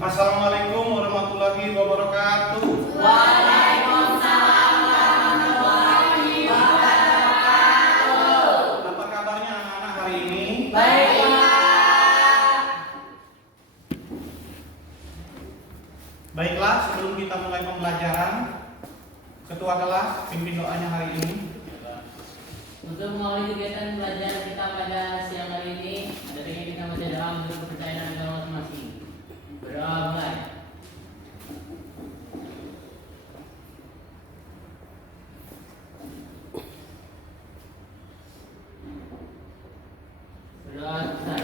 Assalamualaikum warahmatullahi wabarakatuh. Waalaikumsalam warahmatullahi wabarakatuh. Apa kabarnya anak-anak hari ini? Baiklah. Baiklah, sebelum kita mulai pembelajaran, Ketua kelas pimpin doanya hari ini. Untuk mengawali kegiatan belajar kita pada siang hari ini, ada baiknya kita baca doa untuk kepercayaan agama masing-masing. Berdoa mulai. Berdoa selesai.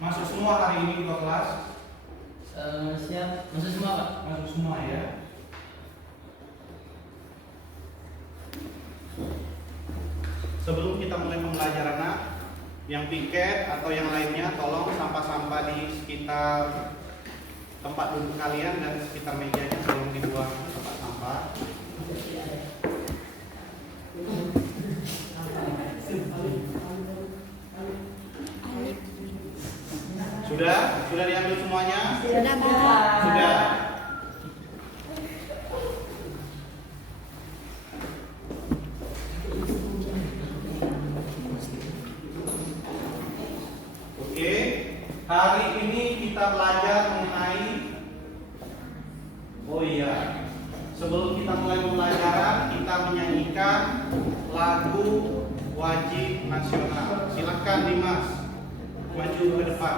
Masuk semua hari ini Ketua kelas? Siap. Masuk semua, Pak? Masuk semua ya. Sebelum kita mulai pembelajaran, yang piket atau yang lainnya tolong sampah-sampah di sekitar tempat duduk kalian dan sekitar mejanya tolong dibuang ke tempat sampah. Sudah diambil semuanya? Sudah, Pak. Sudah. Oke, hari ini kita belajar mengenai sebelum kita mulai pembelajaran, kita menyanyikan lagu wajib nasional. Silakan Dimas, maju ke depan.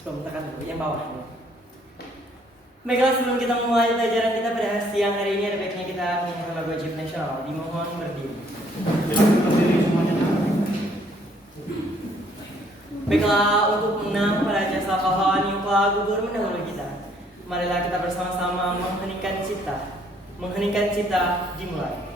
Tekan dulu yang bawah. Baiklah, sebelum kita mulai pelajaran kita pada siang hari ini, ada baiknya kita menyanyikan lagu wajib nasional. Dimohon berdiri. Silakan berdiri semuanya. Baiklah, untuk menang pada jasa pahlawan yang telah gugur mendahului kita, marilah kita bersama-sama mengheningkan cita. Mengheningkan cita dimulai.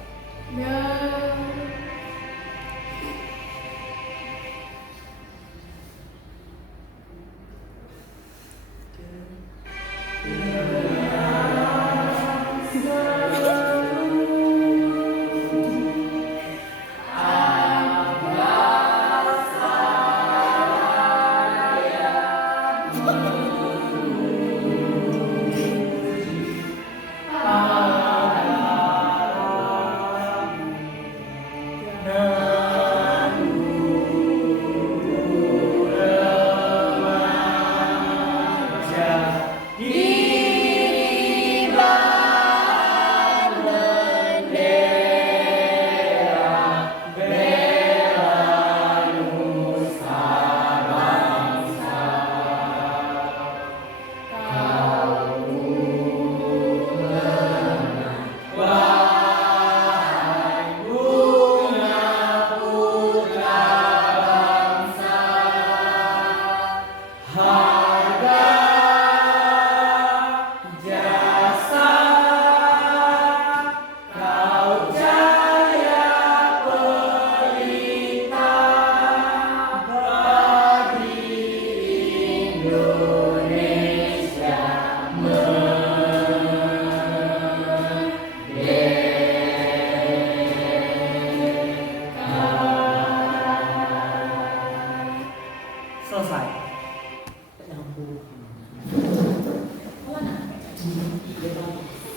Selesai.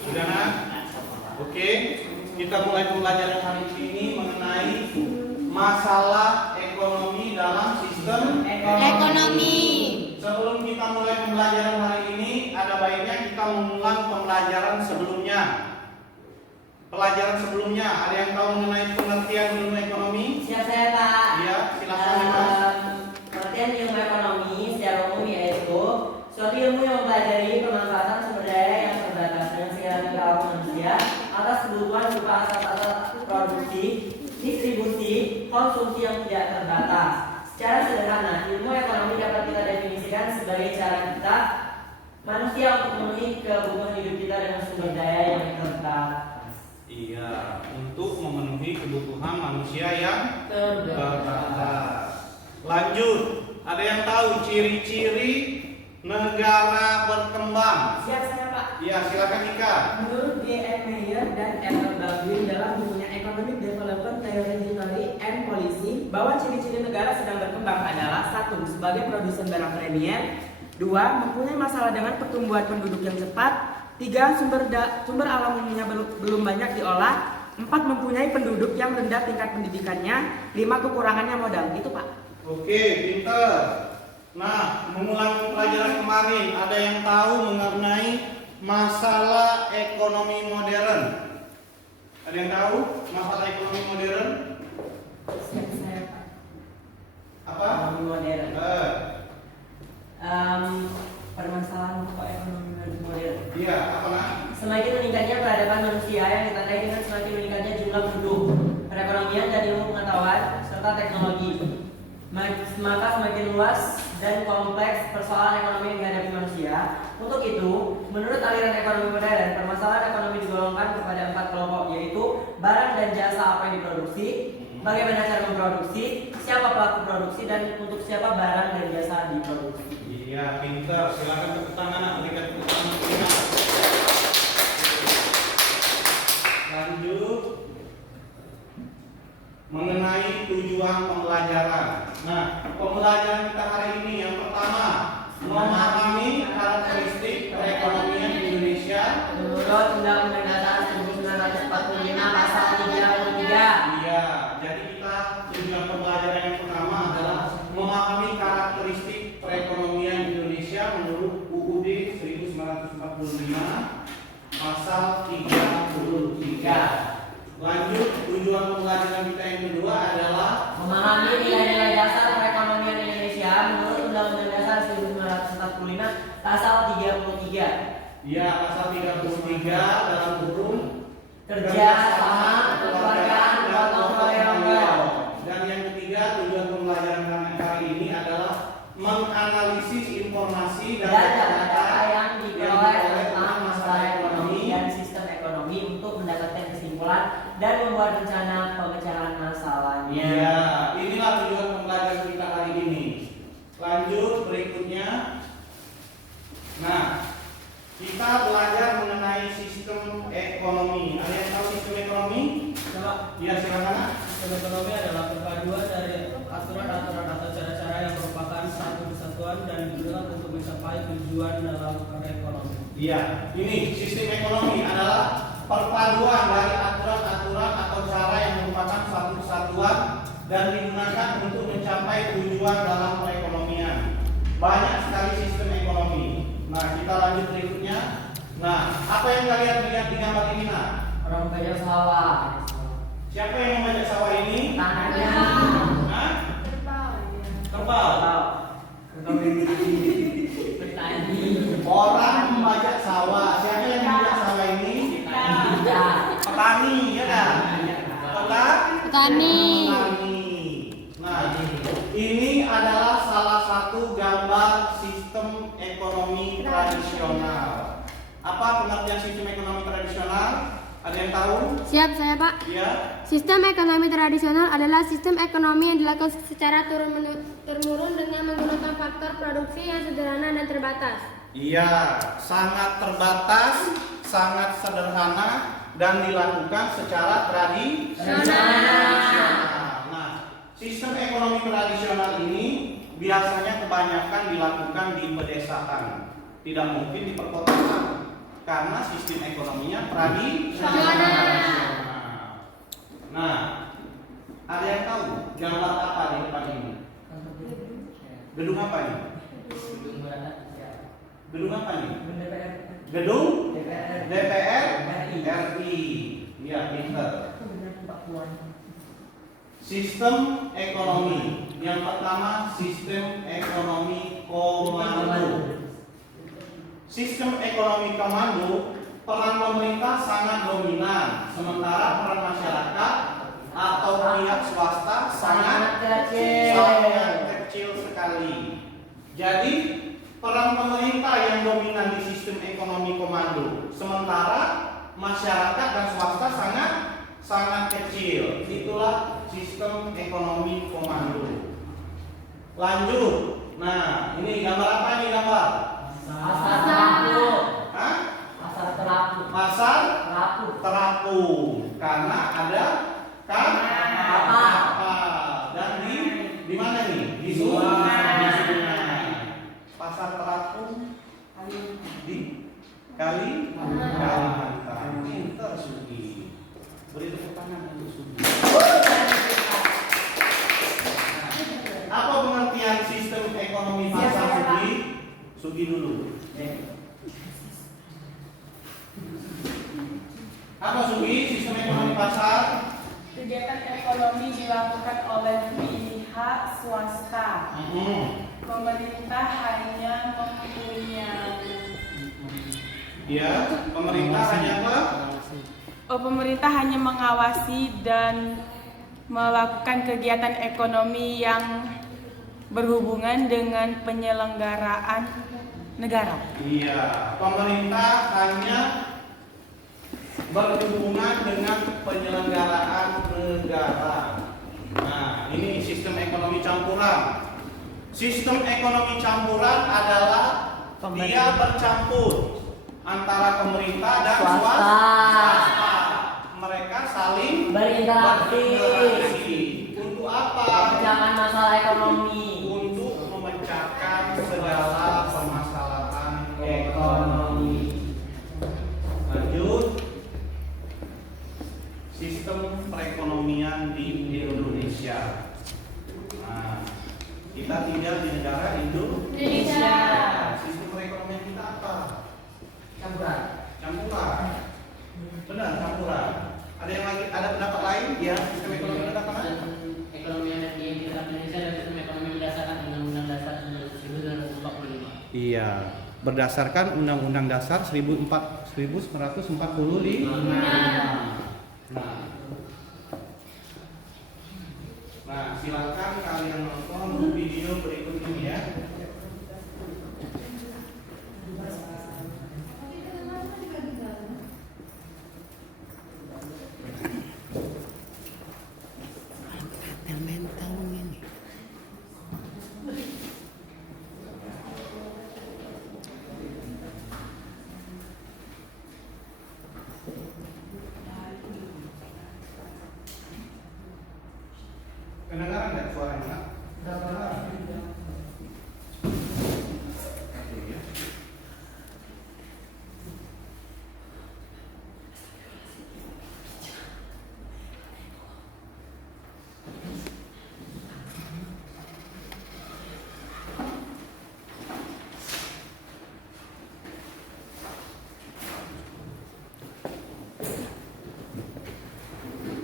Sudah nak? Oke, kita mulai pembelajaran hari ini mengenai masalah ekonomi dalam sistem Ekonomi. Sebelum kita mulai pembelajaran hari ini, ada baiknya kita mengulang pembelajaran sebelumnya. Pelajaran sebelumnya, ada yang tahu mengenai pengertian ilmu ekonomi? Siap saya, Pak. Iya, silakan Dimas. Pengertian ilmu ekonomi secara umum yaitu suatu ilmu yang mempelajari pemanfaatan sumber daya yang terbatas dengan segala tingkah laku manusia atas kebutuhan berupa aset-aset produksi, distribusi, konsumsi yang tidak terbatas. Secara sederhana, ilmu ekonomi dapat kita definisikan sebagai cara kita manusia untuk memenuhi kebutuhan hidup kita dengan sumber daya yang terbatas. Iya, untuk memenuhi kebutuhan manusia yang terbatas. Lanjut, ada yang tahu ciri-ciri negara berkembang? Siap saya, Pak. Ya, silakan Ika. Menurut G.M. Mayer dan L. Baldwin dalam bukunya Economic Development Theory and Policy bahwa ciri-ciri negara sedang berkembang adalah 1. Sebagai produsen barang premier, 2. Mempunyai masalah dengan pertumbuhan penduduk yang cepat, 3. Sumber alam umumnya belum banyak diolah, 4. Mempunyai penduduk yang rendah tingkat pendidikannya, 5. Kekurangannya modal. Gitu Pak. Oke, pinter. Nah, mengulang pelajaran kemarin, ada yang tahu mengenai masalah ekonomi modern? Ada yang tahu masalah ekonomi modern? Saya Pak. Apa? Ekonomi modern. Eh, Permasalahan pokok ekonomi modern. Iya, apa nak? Semakin meningkatnya peradaban manusia yang ditandai dengan semakin meningkatnya jumlah penduduk, perekonomian dan ilmu pengetahuan serta teknologi, maka semakin luas dan kompleks persoalan ekonomi yang dihadapi manusia. Untuk itu, menurut aliran ekonomi modern, permasalahan ekonomi digolongkan kepada 4 kelompok, yaitu barang dan jasa apa yang diproduksi, bagaimana cara memproduksi, siapa pelaku produksi, dan untuk siapa barang dan jasa diproduksi. Iya, pinter. Silakan tepuk tangan, nak. Berikan tepuk tangan. Lanjut mengenai tujuan pembelajaran. Nah, pembelajaran kita hari ini yang pertama, memahami karakteristik perekonomian Indonesia Menurut Undang-Undang Dasar 1945 Pasal 33. Iya, jadi kita tujuan pembelajaran yang pertama adalah memahami karakteristik perekonomian Indonesia menurut UUD 1945 Pasal 33. Lanjut, tujuan pembelajaran kita yang kedua adalah Memahami nilai-nilai dasar perekonomian Indonesia menurut Undang-Undang Dasar 1945 Pasal 33. ya pasal 33 dalam hukum Kerja sama, kekeluargaan, gotong royong. Dan yang ketiga, tujuan pembelajaran kali ini adalah menganalisis informasi dan Data-data yang diperoleh diperoleh tentang masalah ekonomi dan sistem ekonomi untuk mendapatkan kesimpulan dan membuat rencana pemecahan masalahnya. Iya, inilah tujuan pembelajaran kita hari ini. Lanjut berikutnya. Nah, kita belajar mengenai sistem ekonomi. Ada yang tahu sistem ekonomi? Coba. Ya, silakan. Sistem ekonomi adalah perpaduan dari aturan-aturan atau cara-cara yang merupakan satu kesatuan dan digunakan untuk mencapai tujuan dalam perekonomian. Iya, ini sistem ekonomi adalah perpaduan dari aturan-aturan atau cara yang merupakan satu kesatuan dan digunakan untuk mencapai tujuan dalam perekonomian. Banyak sekali sistem ekonomi. Nah, kita lanjut berikutnya. Nah, apa yang kalian lihat di gambar ini, nak? Orang kerja sawah. Siapa yang membajak sawah ini? Tangannya. Hah? Kerbau. Kerbau. Petani. Orang membajak sawah. Siapa yang membajak sawah ini? Petani, ya kan? Petani. Nah, ini adalah salah satu gambar sistem ekonomi tradisional. Apa pengertian sistem ekonomi tradisional? Ada yang tahu? Siap saya Pak. Iya. Sistem ekonomi tradisional adalah sistem ekonomi yang dilakukan secara turun-menurun dengan menggunakan faktor produksi yang sederhana dan terbatas. Iya, sangat terbatas, sangat sederhana dan dilakukan secara tradisional. Nah, sistem ekonomi tradisional ini biasanya kebanyakan dilakukan di pedesaan, tidak mungkin di perkotaan, karena sistem ekonominya tradisional. Nah, ada yang tahu gambar apa di depan ini? Gedung apa ini? Gedung apa ini? Gedung DPR RI. Ya, pinter. Sistem ekonomi. Yang pertama, sistem ekonomi komando. Sistem ekonomi komando, peran pemerintah sangat dominan, sementara peran masyarakat atau pihak swasta sangat kecil sekali. Jadi, peran pemerintah yang dominan di sistem ekonomi komando, sementara masyarakat dan swasta sangat kecil. Itulah sistem ekonomi komando. Lanjut. Nah, ini gambar apa ini gambar? Asal satu. Hah? Pasar Terapung. terapung karena ada kapal. Dan di mana nih? Di sungai. Pasar terapung di Kalimantan. Pinter Sugi. Beri tepuk tangan untuk Sugi. Apa pengertian sistem ekonomi pasar Sugi? Sugi dulu. Apa Sugi sistem ekonomi pasar? Kegiatan ekonomi dilakukan oleh pihak swasta. Pemerintah hanya Pemerintah hanya mengawasi dan melakukan kegiatan ekonomi yang berhubungan dengan penyelenggaraan negara. Iya, pemerintah hanya berhubungan dengan penyelenggaraan negara. Nah, ini sistem ekonomi campuran. Sistem ekonomi campuran adalah dia bercampur antara pemerintah dan swasta. Mereka saling berinteraksi. Untuk apa? Memecahkan masalah ekonomi. Untuk memecahkan segala permasalahan Ekonomi. Lanjut. Sistem perekonomian di Indonesia. Nah, kita tinggal di negara Indonesia. Sistem perekonomian kita apa? Campuran. Benar, campuran. Ada yang lagi? Ada pendapat lain? Ya, sistem ekonomi kita apa? Sistem ekonomi yang kita Indonesia adalah sistem ekonomi berdasarkan Undang-Undang Dasar 1945. Iya, berdasarkan Undang-Undang Dasar 1945. Nah, silakan kalian nonton video berikut ini ya. Kedengaran nggak suaranya? Kedengaran. Iya.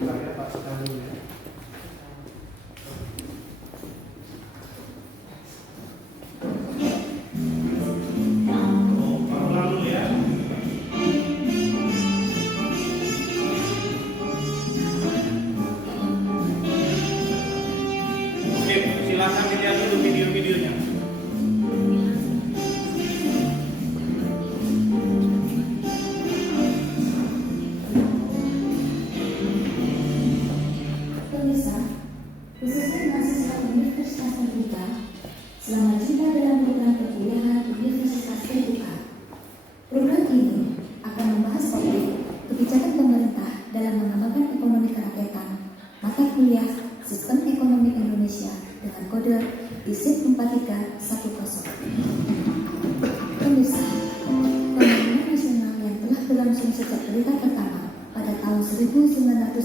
Saya Pak sedang dulu ya. Silakan dilihat dulu video-videonya. Pemirsa, khususnya mahasiswa Universitas Terbuka, selamat jumpa dalam program perkuliahan Universitas Terbuka. Program ini akan membahas topik kebijakan pemerintah dalam mengembangkan ekonomi kerakyatan, mata kuliah Sistem Ekonomi Indonesia dengan kode ISIP 4310. Pemirsa, pembangunan nasional yang telah berlangsung sejak berita pertama pada tahun 1968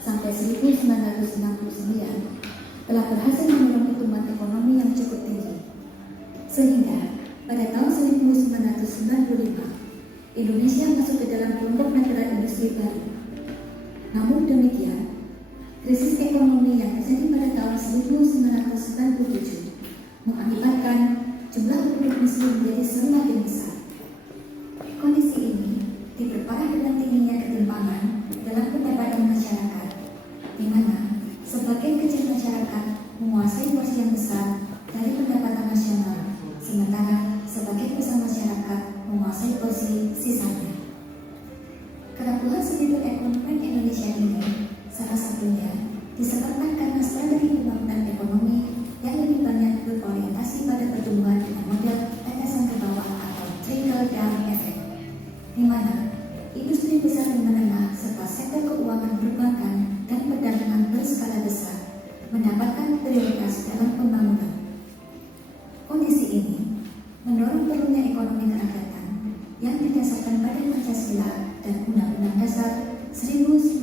sampai 1969 telah berhasil mendorong pertumbuhan ekonomi yang cukup tinggi. Sehingga pada tahun 1995 Indonesia masuk ke dalam kelompok negara industri baru. Namun demikian, krisis ekonomi yang terjadi pada tahun 1997 mengakibatkan jumlah penduduk miskin menjadi semakin besar. Kondisi ini diperparah dengan tingginya ketimpangan dalam pendapatan masyarakat, di mana sebagian kecil masyarakat menguasai porsi yang besar dari pendapatan nasional, sementara sebagian besar masyarakat menguasai porsi sisanya. Kerapuhan sistem ekonomi Indonesia ini salah satunya disebabkan karena strategi pembangunan ekonomi yang lebih banyak berorientasi pada pertumbuhan dengan model tetesan ke bawah atau trickle down effect, di mana industri besar dan menengah serta sektor keuangan perbankan dan perdagangan berskala besar mendapatkan prioritas dalam pembangunan. Kondisi ini mendorong perlunya ekonomi kerakyatan yang didasarkan pada Pancasila dan Undang-Undang Dasar 1945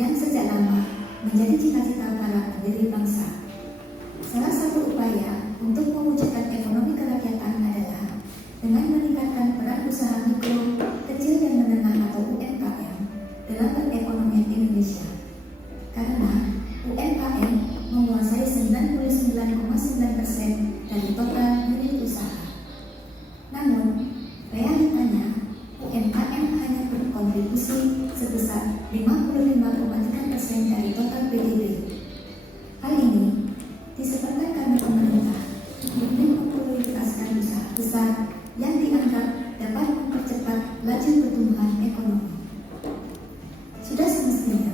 yang sejak lama menjadi cita-cita para pendiri bangsa. Salah satu upaya untuk mewujudkan ekonomi kerakyatan adalah dengan meningkatkan peran usaha mikro, kecil dan menengah atau UMKM dalam perekonomian Indonesia. Karena UMKM menguasai 99,9% dari total unit usaha. Namun, realitanya UMKM hanya berkontribusi sebesar 55,3% dari total PDB. Hal ini disebabkan karena pemerintah ingin memprioritaskan usaha besar yang dianggap dapat mempercepat laju pertumbuhan ekonomi. Sudah semestinya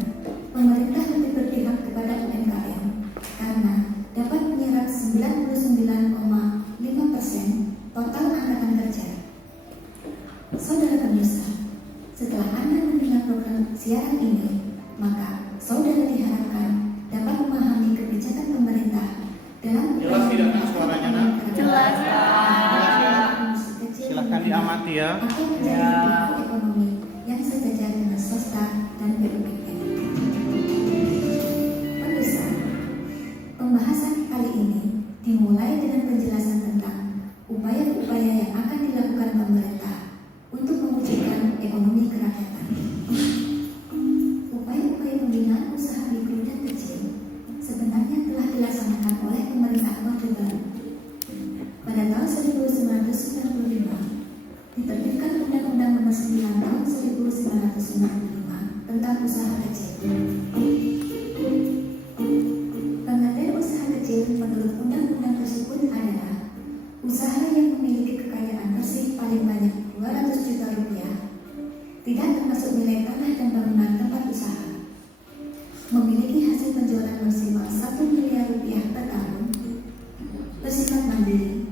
pemerintah lebih berpihak kepada UMKM karena dapat menyerap 99,5% total angkatan kerja. Saudara pemirsa, setelah Anda mendengar program siaran ini, maka saudara diharapkan dapat memahami kebijakan pemerintah dalam Jelas tidak Nak, suaranya Nak? Jelas. Silahkan diamati ya. Atau menjadi pelaku ekonomi yang sejajar dengan swasta dan BUMN. Pemirsa, pembahasan kali ini dimulai dengan penjelasan tentang upaya-upaya yang akan dilakukan pemerintah untuk mewujudkan ekonomi kerakyatan. Upaya-upaya pembinaan usaha mikro dan kecil sebenarnya telah dilaksanakan oleh pemerintah Orde Baru. Pada tahun 1995, diterbitkan Undang-Undang Nomor 9 Tahun 1995 tentang usaha kecil. Pengertian usaha kecil menurut undang-undang tersebut adalah usaha yang memiliki kekayaan bersih paling banyak 200 juta rupiah, tidak termasuk nilai tanah dan bangunan tempat usaha, memiliki hasil penjualan maksimal 1 miliar rupiah per tahun, bersifat mandiri,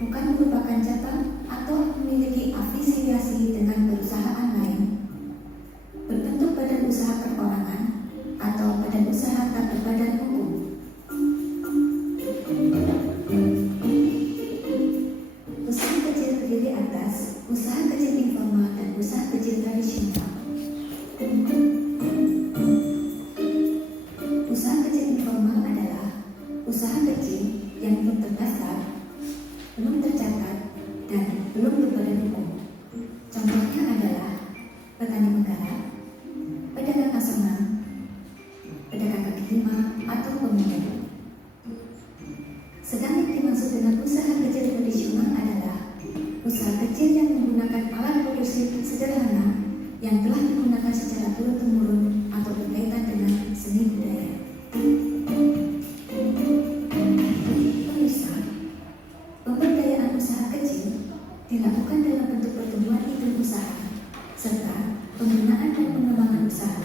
bukan merupakan cabang atau memiliki afiliasi dengan perusahaan lain, berbentuk badan usaha perorangan atau badan usaha tak berbadan hukum. Usaha kecil terdiri atas usaha kecil informal dan usaha kecil tradisional. Usaha kecil informal adalah usaha kecil yang belum terdaftar, belum tercatat, dan belum berbadan hukum. Contohnya adalah petani menggarap, pedagang asongan, pedagang kaki lima, atau pemulung. Sedang yang dimaksud dengan usaha kecil tradisional adalah usaha kecil yang menggunakan alat produksi sederhana yang telah digunakan secara turun-temurun atau berkaitan dengan seni budaya. Pemirsa, pemberdayaan usaha kecil dilakukan dalam bentuk pertumbuhan iklim usaha serta pembinaan dan pengembangan usaha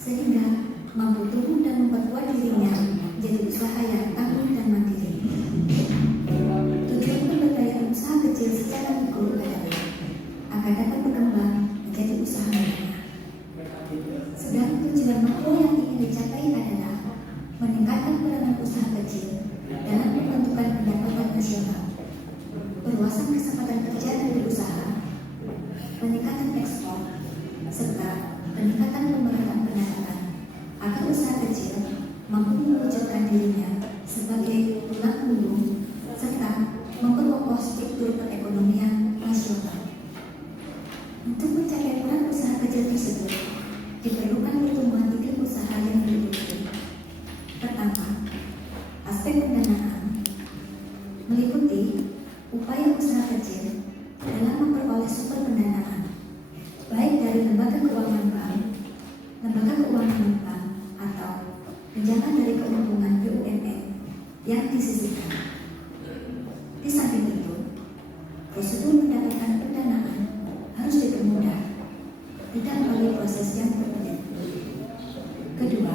sehingga mampu tumbuh dan memperkuat dirinya menjadi usaha yang tangguh dan mandiri. Tujuan pemberdayaan usaha kecil secara mikro adalah agar dapat berkembang menjadi usaha menengah. Sedang tujuan makro yang ingin dicapai adalah meningkatkan peranan usaha kecil dalam pembentukan pendapatan nasional, perluasan kesempatan kerja dari usaha, peningkatan ekspor, serta peningkatan pemerataan pendapatan agar usaha kecil mampu mewujudkan dirinya sebagai tulang punggung serta memperkokoh struktur perekonomian nasional. Untuk mencapai peran usaha kecil tersebut, diperlukan pertumbuhan iklim usaha yang berikut. Pertama, aspek pendanaan meliputi upaya usaha kecil dalam memperoleh sumber pendanaan, baik dari lembaga keuangan bank, lembaga keuangan non-bank, atau pinjaman dari keuntungan BUMN yang disisihkan. Di samping itu, prosedur mendapatkan pendanaan harus dipermudah, tidak melalui proses yang berbelit. Kedua,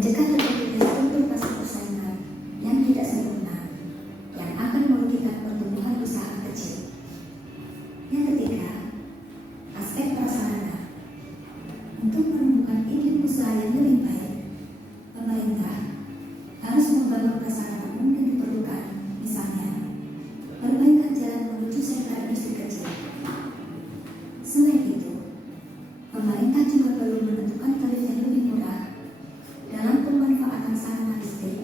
mencegah terjadinya struktur pasar persaingan yang tidak sempurna yang akan merugikan pertumbuhan usaha kecil. Yang ketiga, aspek prasarana. Untuk menumbuhkan iklim usaha yang lebih baik, pemerintah harus membangun prasarana umum yang diperlukan, misalnya perbaikan jalan menuju sentra industri kecil. Selain itu, pemerintah juga perlu menentukan tarif yang lebih murah dalam pemanfaatan sarana listrik,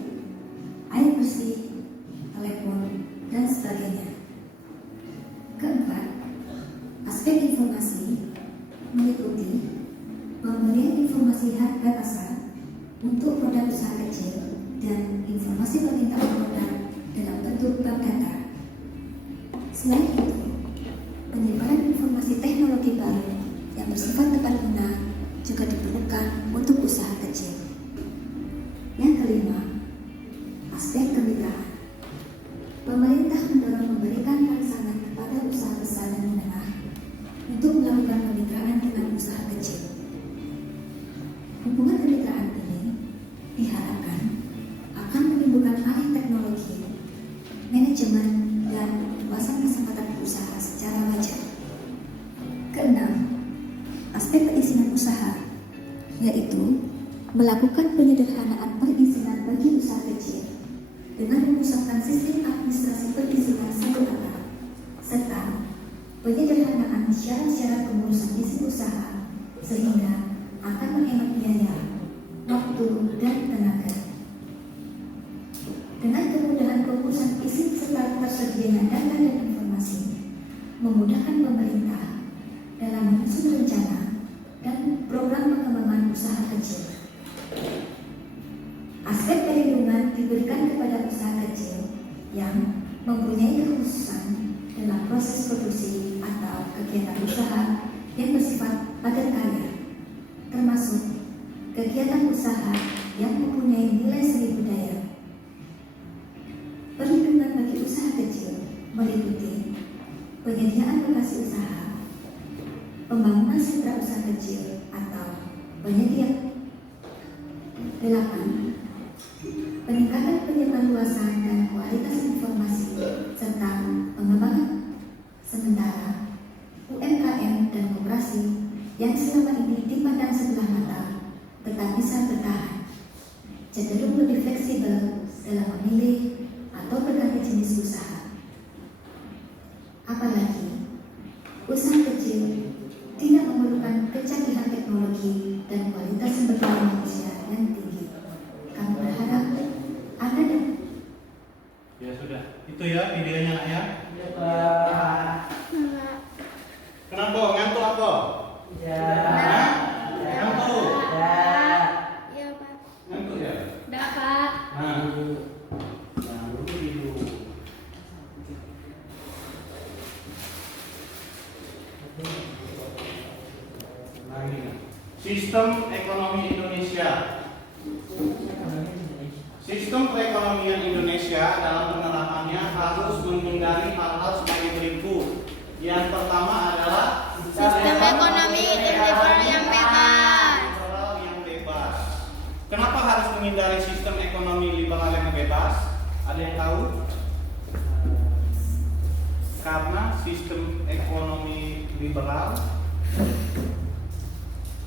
air bersih, telepon, dan sebagainya. Keempat, aspek informasi meliputi pemberian informasi harga pasar untuk produk usaha kecil dan informasi permintaan modal dalam bentuk bank data. Selain itu, penyebaran informasi teknologi baru yang bersifat tepat guna juga diperlukan untuk usaha kecil. Yang kelima, aspek kemitraan. Pemerintah mendorong memberikan rangsangan kepada usaha besar dan menengah untuk melakukan kemitraan dengan usaha kecil. Hubungan kemitraan ini diharapkan akan menimbulkan alih teknologi, manajemen, dan luasan kesempatan usaha secara wajar. Keenam, aspek perizinan usaha, yaitu melakukan penyederhanaan perizinan bagi usaha kecil dengan memusatkan sistem administrasi perizinan satu atap, serta penyederhanaan syarat-syarat pengurusan izin usaha sehingga akan menghemat biaya, waktu, dan tenaga. Dengan kemudahan pengurusan izin serta tersedianya data dan informasi, memudahkan pemerintah dalam menyusun rencana dan program pengembangan usaha kecil. Aspek perlindungan diberikan kepada usaha kecil yang mempunyai kekhususan dalam proses produksi atau kegiatan usaha yang bersifat padat karya, termasuk kegiatan usaha yang mempunyai nilai seni budaya. Perlindungan bagi usaha kecil meliputi penyediaan lokasi usaha, pembangunan sentra usaha kecil atau penyedia. 8. Peningkatan penyebarluasan dan kualitas informasi serta pengembangan sementara UMKM dan koperasi yang selama ini dipandang sebelah mata tetap bisa bertahan, cenderung lebih fleksibel dalam memilih atau berganti jenis usaha. Apalagi usaha kecil tidak memerlukan kecanggihan teknologi dan kualitas sumber daya manusia yang tinggi. Kami berharap Anda dan Ya sudah, itu ya videonya nak ya. Ya, Pak. Kenapa? Ngantuk apa? Ya. Hah? Ngantuk? Ya. Iya, Pak. Ngantuk ya? Enggak, Pak. Nah, baru tidur. Lagi. Sistem ekonomi Indonesia. Sistem perekonomian Indonesia dalam penerapannya harus menghindari hal-hal sebagai berikut. Yang pertama adalah Sistem ekonomi liberal yang bebas. liberal yang bebas. Kenapa harus menghindari sistem ekonomi liberal yang bebas? Ada yang tahu? Karena sistem ekonomi liberal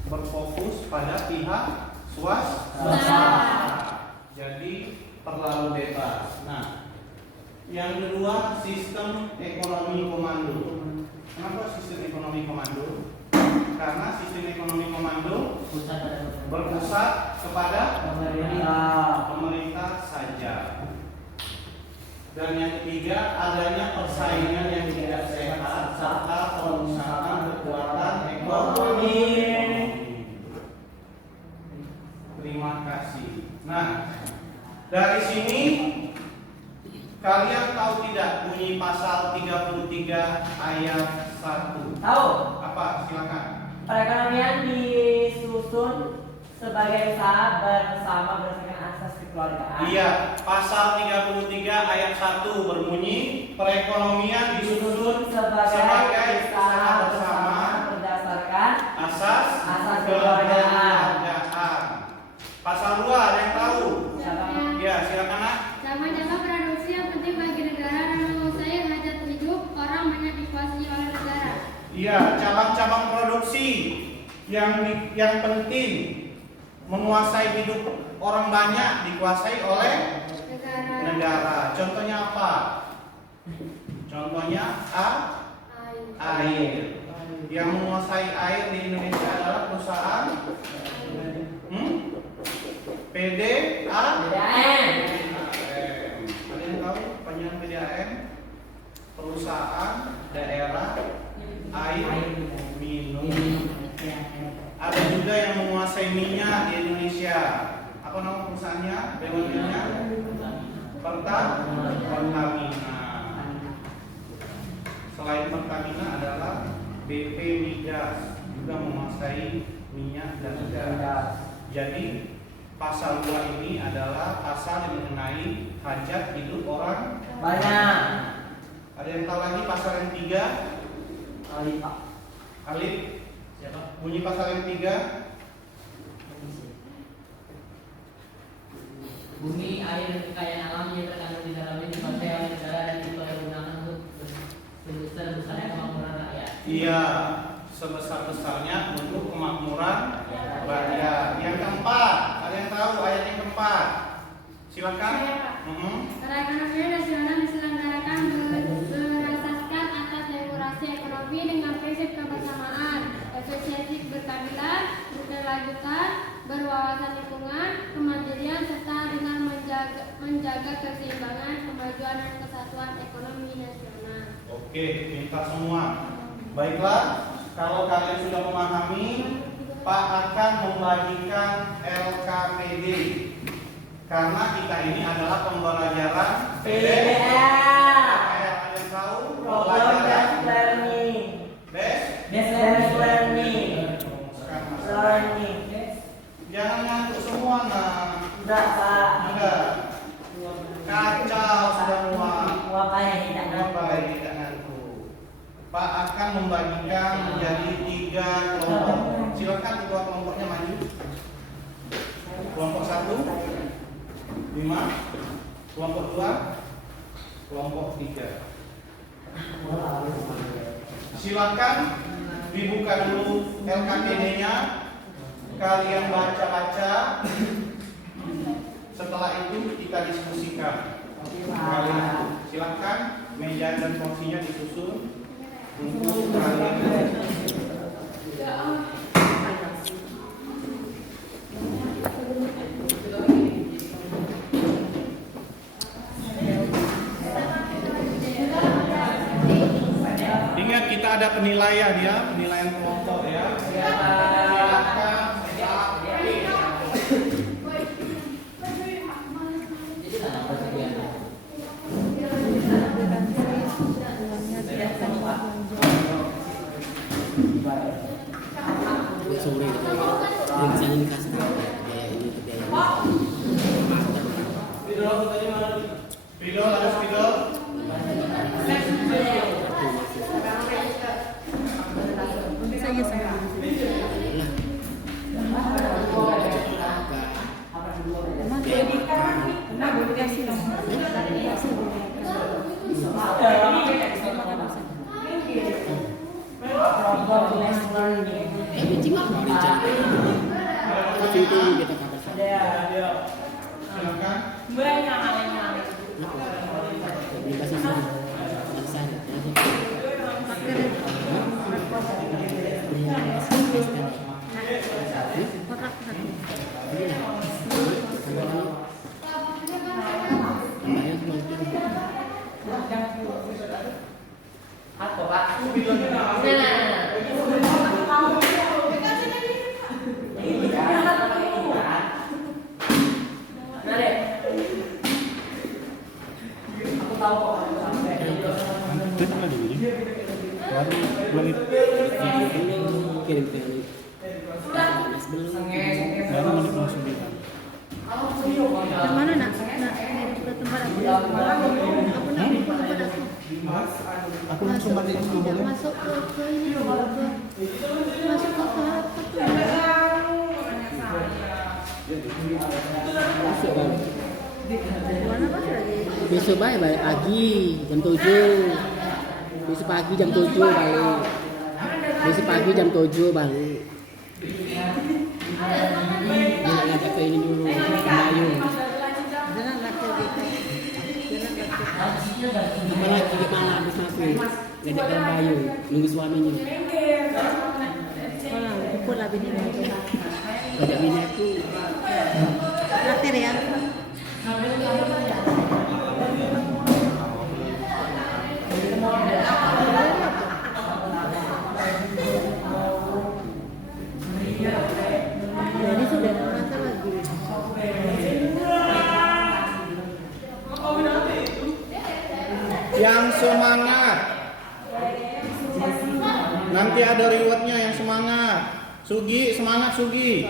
berfokus pada pihak swasta. Jadi terlalu bebas. Nah, yang kedua sistem ekonomi komando. Kenapa sistem ekonomi komando? Karena sistem ekonomi komando berpusat kepada pemerintah saja. Dan yang ketiga, adanya persaingan yang tidak sehat serta perusahaan kekuatan ekonomi. Terima kasih. Nah, dari sini kalian tahu tidak bunyi pasal 33 ayat 1? Tahu? Apa? Silakan. Perekonomian disusun sebagai usaha bersama berdasarkan asas kekeluargaan. Iya, pasal 33 ayat 1 berbunyi perekonomian disusun sebagai usaha bersama berdasarkan asas asas kekeluargaan. Pasal 2 ada yang yang penting menguasai hidup orang banyak dikuasai oleh negara. Contohnya apa? Contohnya air. Yang menguasai air di Indonesia adalah perusahaan PDAM. Ada yang tahu panjangan PDAM? Perusahaan Daerah Air Minum. Ada juga yang menguasai minyak di Indonesia. Apa nama perusahaannya? BUMN-nya? Pertamina. Selain Pertamina adalah BP Migas juga menguasai minyak dan gas. Jadi pasal 2 ini adalah pasal yang mengenai hajat hidup orang Banyak. Ada yang tahu lagi pasal yang 3? Alif. Siapa? Bunyi pasal yang 3. Bumi, air, kekayaan alam yang terkandung di dalamnya dikuasai oleh negara dan dipergunakan untuk sebesar-besarnya kemakmuran rakyat. Iya, sebesar-besarnya untuk kemakmuran rakyat. Yang keempat, ada yang tahu ayat yang keempat? Silakan. Perekonomian nasional diselenggarakan berasaskan atas demokrasi ekonomi dengan prinsip kebersamaan, efisiensi berkeadilan, berkelanjutan, berwawasan lingkungan, kemandirian, serta dengan menjaga keseimbangan, kemajuan dan kesatuan ekonomi nasional. Oke, pintar semua. Baiklah, kalau kalian sudah memahami, Pak akan membagikan LKPD. Karena kita ini adalah pembelajaran PDL. Ada yang tahu? Program based learning. Based learning. Learning. Jangan ngantuk semua, nah. Enggak, Pak. Enggak. Kacau semua. Apa yang tidak Baik, tidak ngantuk. Pak akan membagikan menjadi 3 kelompok. Silakan ketua kelompoknya maju. Kelompok 1, 5. Kelompok 2, kelompok 3. Silakan dibuka dulu LKPD-nya. Kalian baca-baca. Setelah itu kita diskusikan. Kalian silakan meja dan kursinya disusun untuk kalian. Ingat kita ada penilaian ya, penilaian kelompok ya. Silakan. Sore gitu ya. Misalnya dikasih biaya ini ke biaya ini. Spidol, ada spidol. Silakan. Apa, Pak? Aku tahu kok aku sampai. Kirim ke ini. Mana nak? Ke tempat aku. Aku nak ke tempat aku. Aku langsung balik dulu boleh? Masuk ke ini masuk ke tahap Besok balik pagi jam 7. Besok pagi jam 7 balik. Besok pagi jam 7 balik. Dedek Bayu nunggu suaminya. Ikut lah bini aku. Dedek bini aku. Traktir ya. Jadi sudah merasa lagi. Yang semangat. Nanti ada rewardnya yang semangat. Sugi, semangat Sugi.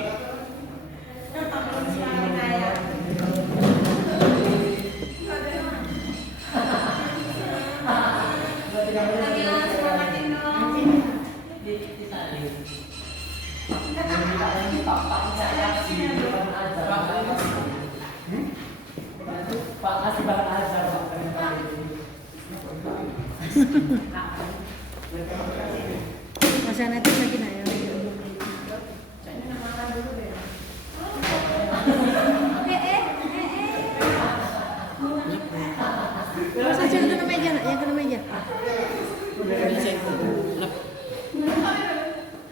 Pak kasih bahan ajar Pak. Masa nanti lagi nanya. Terus aja yang kena meja, nak, yang kena meja.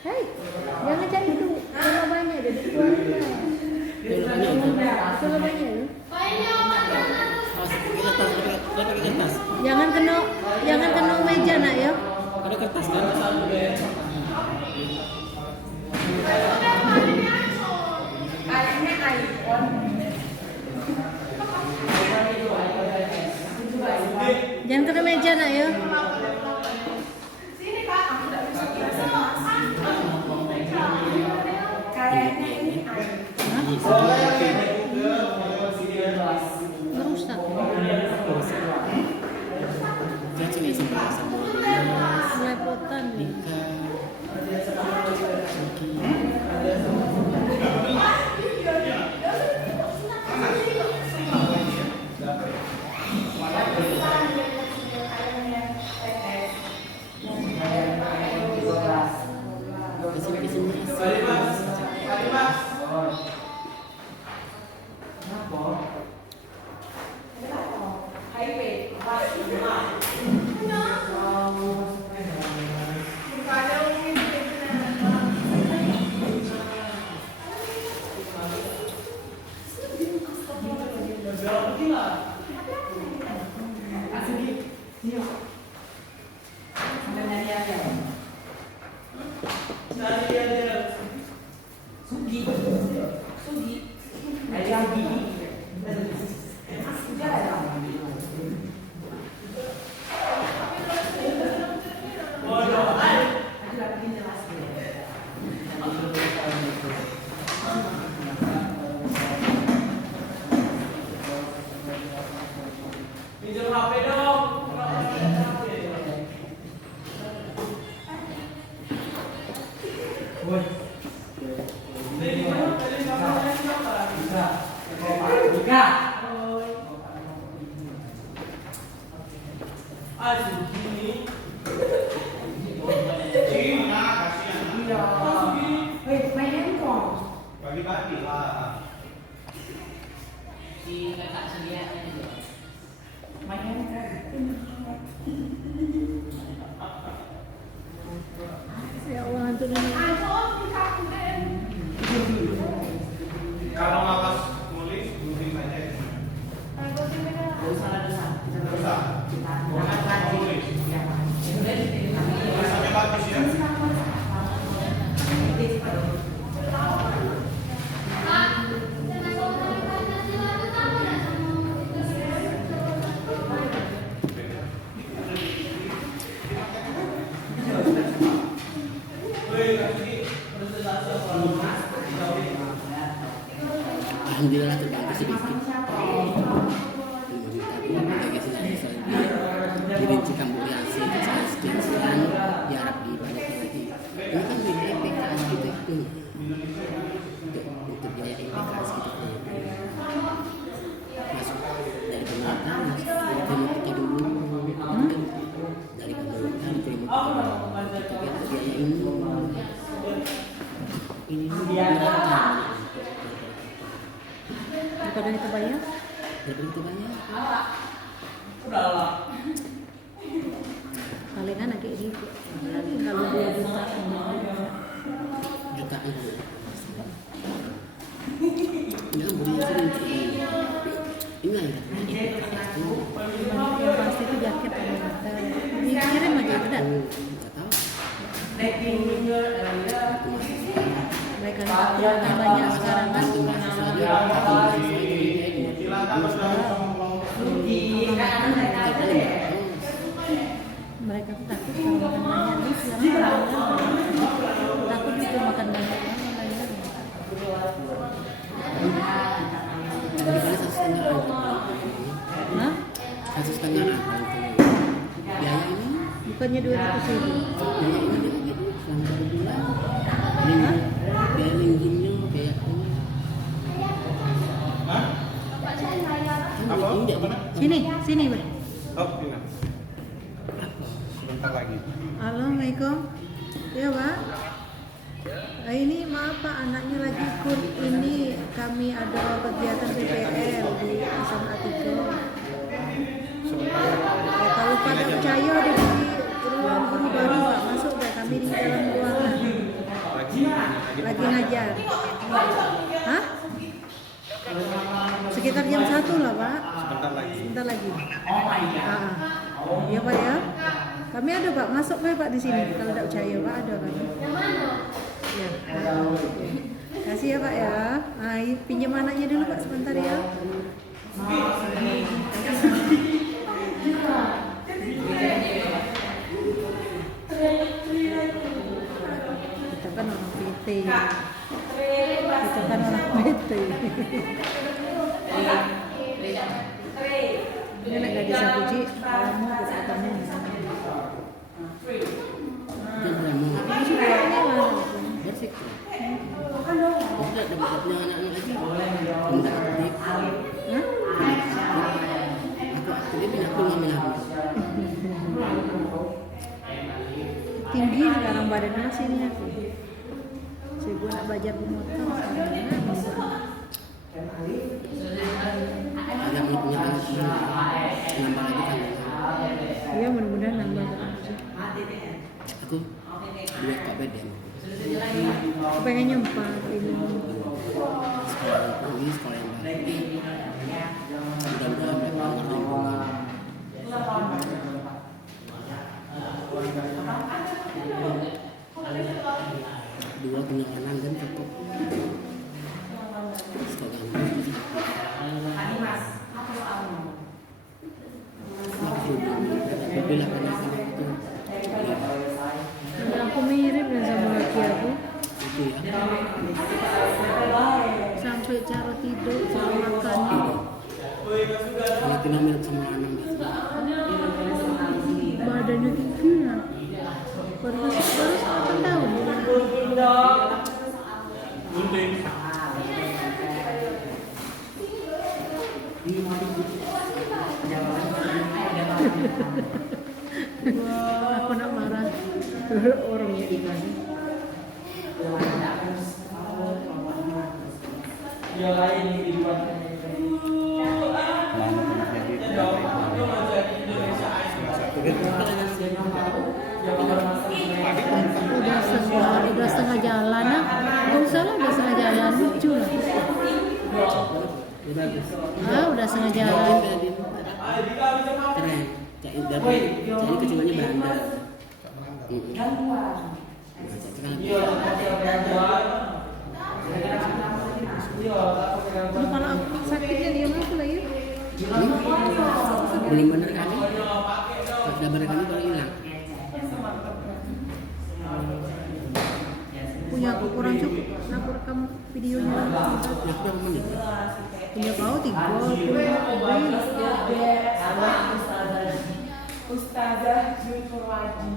Hei, jangan cari itu. Kalau banyak deh, keluarin lah. Kalau banyak lu. Jangan kena meja, nak ya. Ada kertas kan? Jangan kena meja, nak ya. Merusak. Dia cuma sebelah sama. Melepotan nih. Bagi-bagi lah. Si kakak sedianya juga. Ya Allah, hantu ini. Kalau malas nulis, nulis aja. Dosa. Nulis. Tulisannya bagus ya. Alhamdulillah terbantu sedikit. Dirinci kambuliasi saya sedikit sekarang diharap dibanyakin lagi. Ini kan di PKS gitu itu untuk biaya PKS gitu masuk dari pemerintah masuk kita dulu dari pemerintah kita biaya ini Daripada kita bayar. daripada kita bayar. Udahlah. palingan kayak gitu. Kalau 2 juta jutaan ini kan beli sering ini lah yang pasti itu jaket atau mata dikirim aja udah. nggak tahu Mereka yang banyak sekarang kan Silakan saudara ngomong. mereka tuh takut kalau makan banyak nih sekarang takut itu makan banyak banyak. daripada 1,5 Hah? 1,5 biaya ini Bukannya 200.000? biaya ini gitu selama 1 bulan biaya leasingnya biaya Apa? Sini, Bang. Oh, ini. Sebentar lagi. Assalamualaikum. Ya, Pak. Ini maaf Pak, anaknya lagi ikut ini kami ada kegiatan PPL di SMA 3. Sebentar. Ya, kalau Pak tak percaya ada di ruang guru baru Pak, masuk Pak, kami di dalam ruangan lagi ngajar. Hah? Sekitar jam 1 lah Pak. Sebentar lagi. Iya Pak ya. Kami ada Pak, masuk Pak di sini. Kalau tidak percaya Pak ada kan. Ya. Kasih ya Pak ya. Pinjam anaknya dulu Pak sebentar ya. Kita kan orang PT. Kita kan orang PT. Ini nak gadis aku Ci, kamu berkatanya jam berapa bersih udah dapatnya anak-anak lagi minta aktif aku aktifnya aku ngambil aku tinggi sekarang badannya masih ini aku. Si gue nak belajar motor agak punya anak nambah lagi kan iya mudah-mudahan nambah aja. aku dua Pak Beden Aku pengen nyempat ini. sekolah yang tinggi sekolah yang baik mudah-mudahan mereka mengerti lingkungan dua punya kanan dan cukup sekolah berbeda anak-anak itu Aku mirip dan sama laki aku. itu ya Sampai cara tidur, cara makan. anak kita mirip sama anak Badannya tinggi ya. Baru 8 tahun. Gunting. Aku nak marah. Orangnya ikan. Udah setengah jalan nah. Gak usah lah, udah setengah jalan lucu lah. Udah setengah jalan. keren jadi kecuali beranda Aduh, kalau aku sakitnya diam aku lah ya. belum bener kali sudah bener kali baru hilang Punya aku kurang cukup. Aku rekam videonya. ya berapa menit Punya kau 30 Ustazah Jun Purwadi.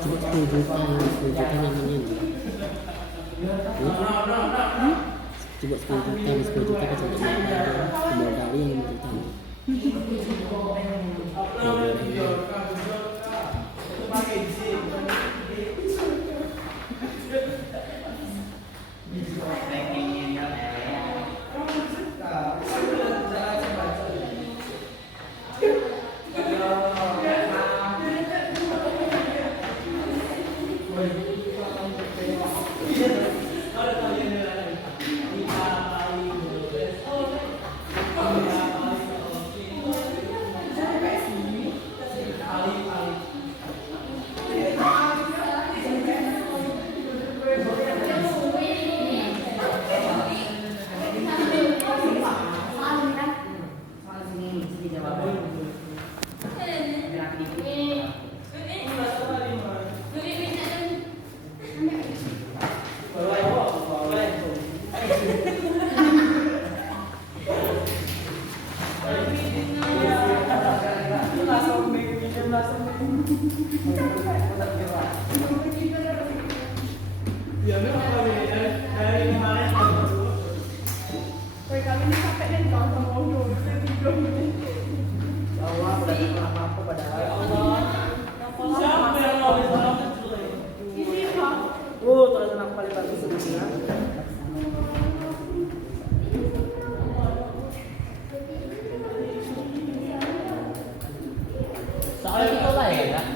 Coba 10 juta namanya. Coba 10 juta kan sampai kedua kali yang 5 juta. Soalnya itu lah ya, Kak.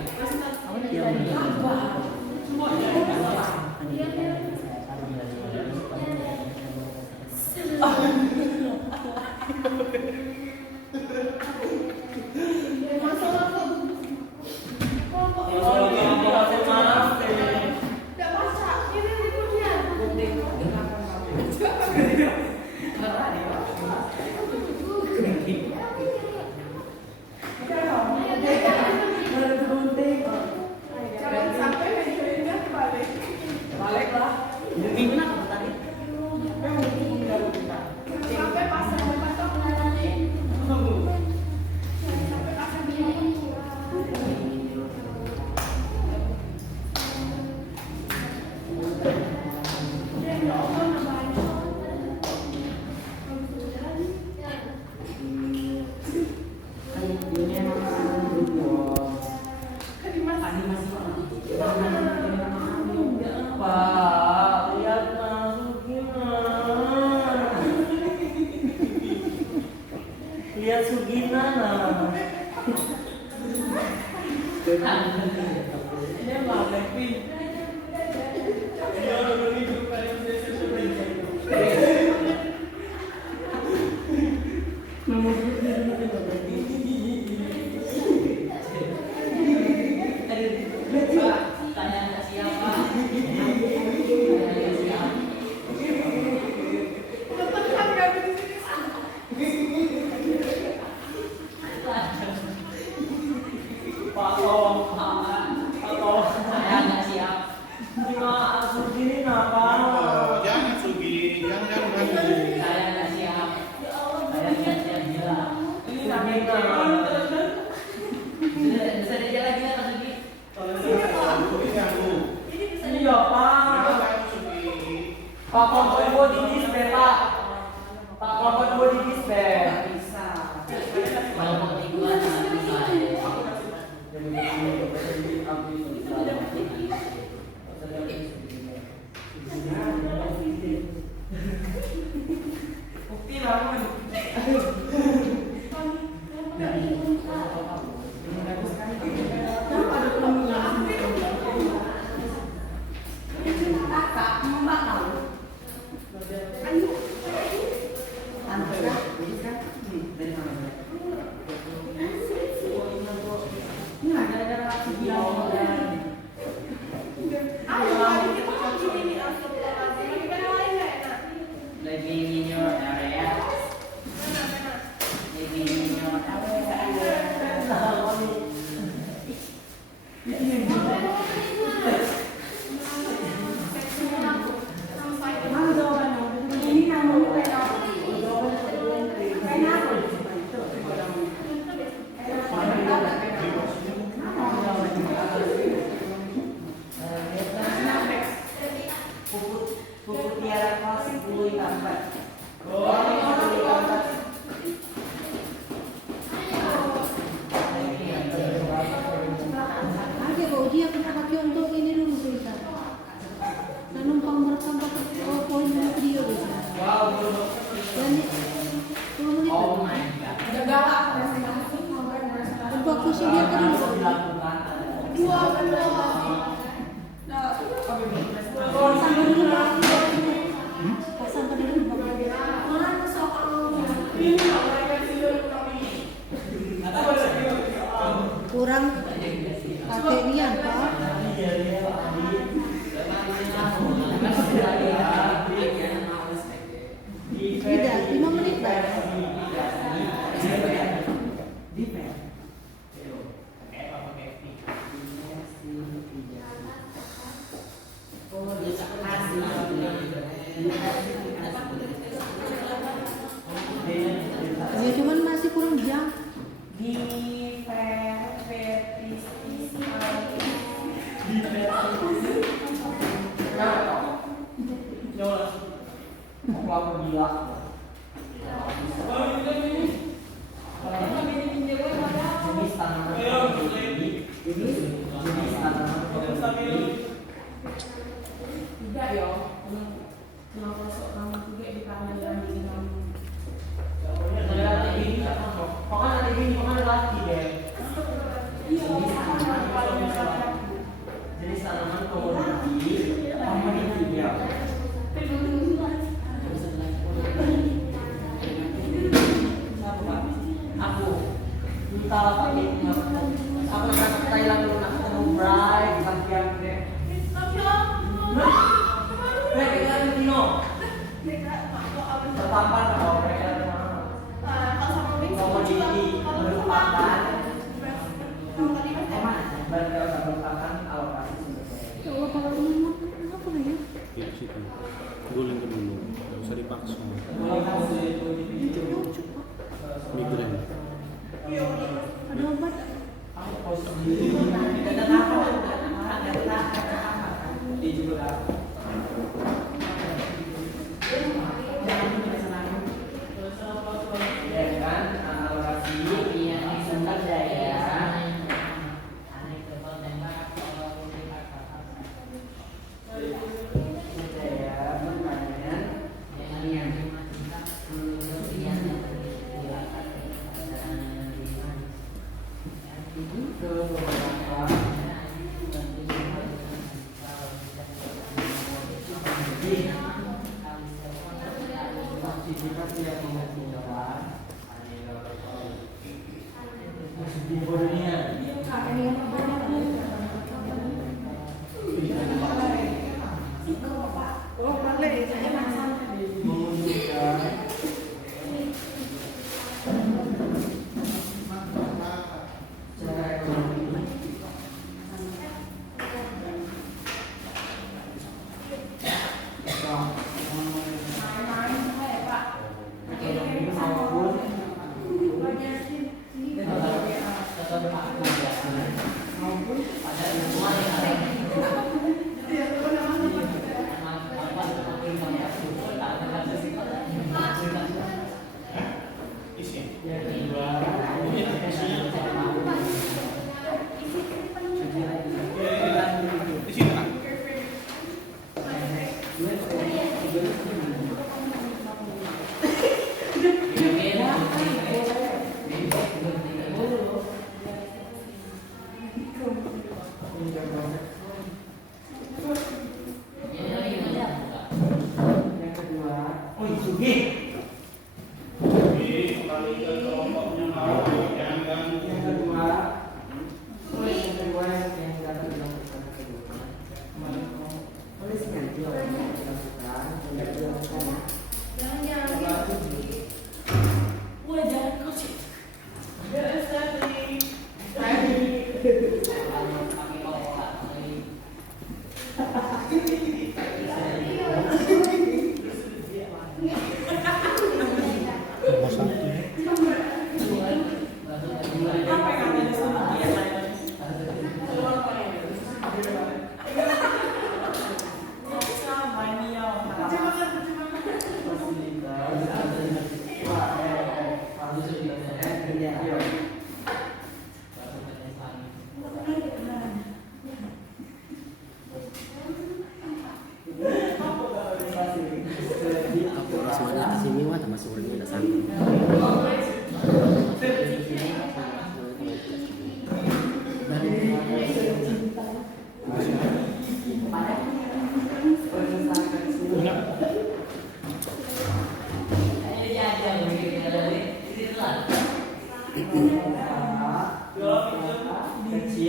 Lihat Sugina nah. Tanya siapa? Saya nggak siapa. Living in your area. Living in your Puput tiara kelas 10 tambah. Ada kok dia kena pakai untuk ini dulu cerita. Saya numpang merekam pakai poin video dulu. Dan 10 menit. Oh my god. Untuk aku sih dia kan sampai dulu Pak. Sampai dulu Pak. Kurang pakai nian Pak. Tidak, 5 menit Pak. Ya cuman masih kurang jam. Jenis tanaman komoditi. Aku minta apa ini? Aku nak Thailand dulu nak ketemu Bray bagian deh. Mereka Tino. Terpapar kalau mereka komoditi merupakan merupakan alokasi sumber daya. Ya Allah, kalau ini apa ya? Di situ. Guling ke dulu. Enggak usah dipaksa. Migran. Ada obat? Ya kan, alokasi sumber daya.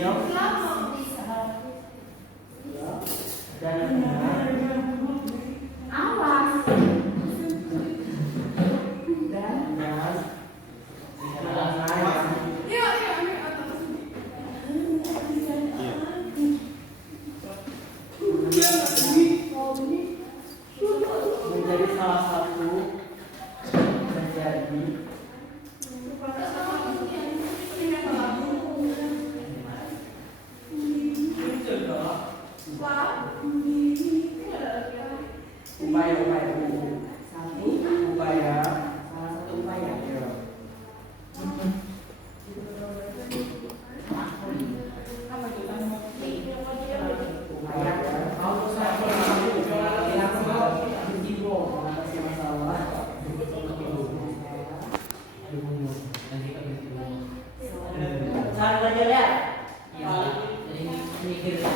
film dan menjadi salah satu menjadi cara belajar ya. Jadi mikir ya.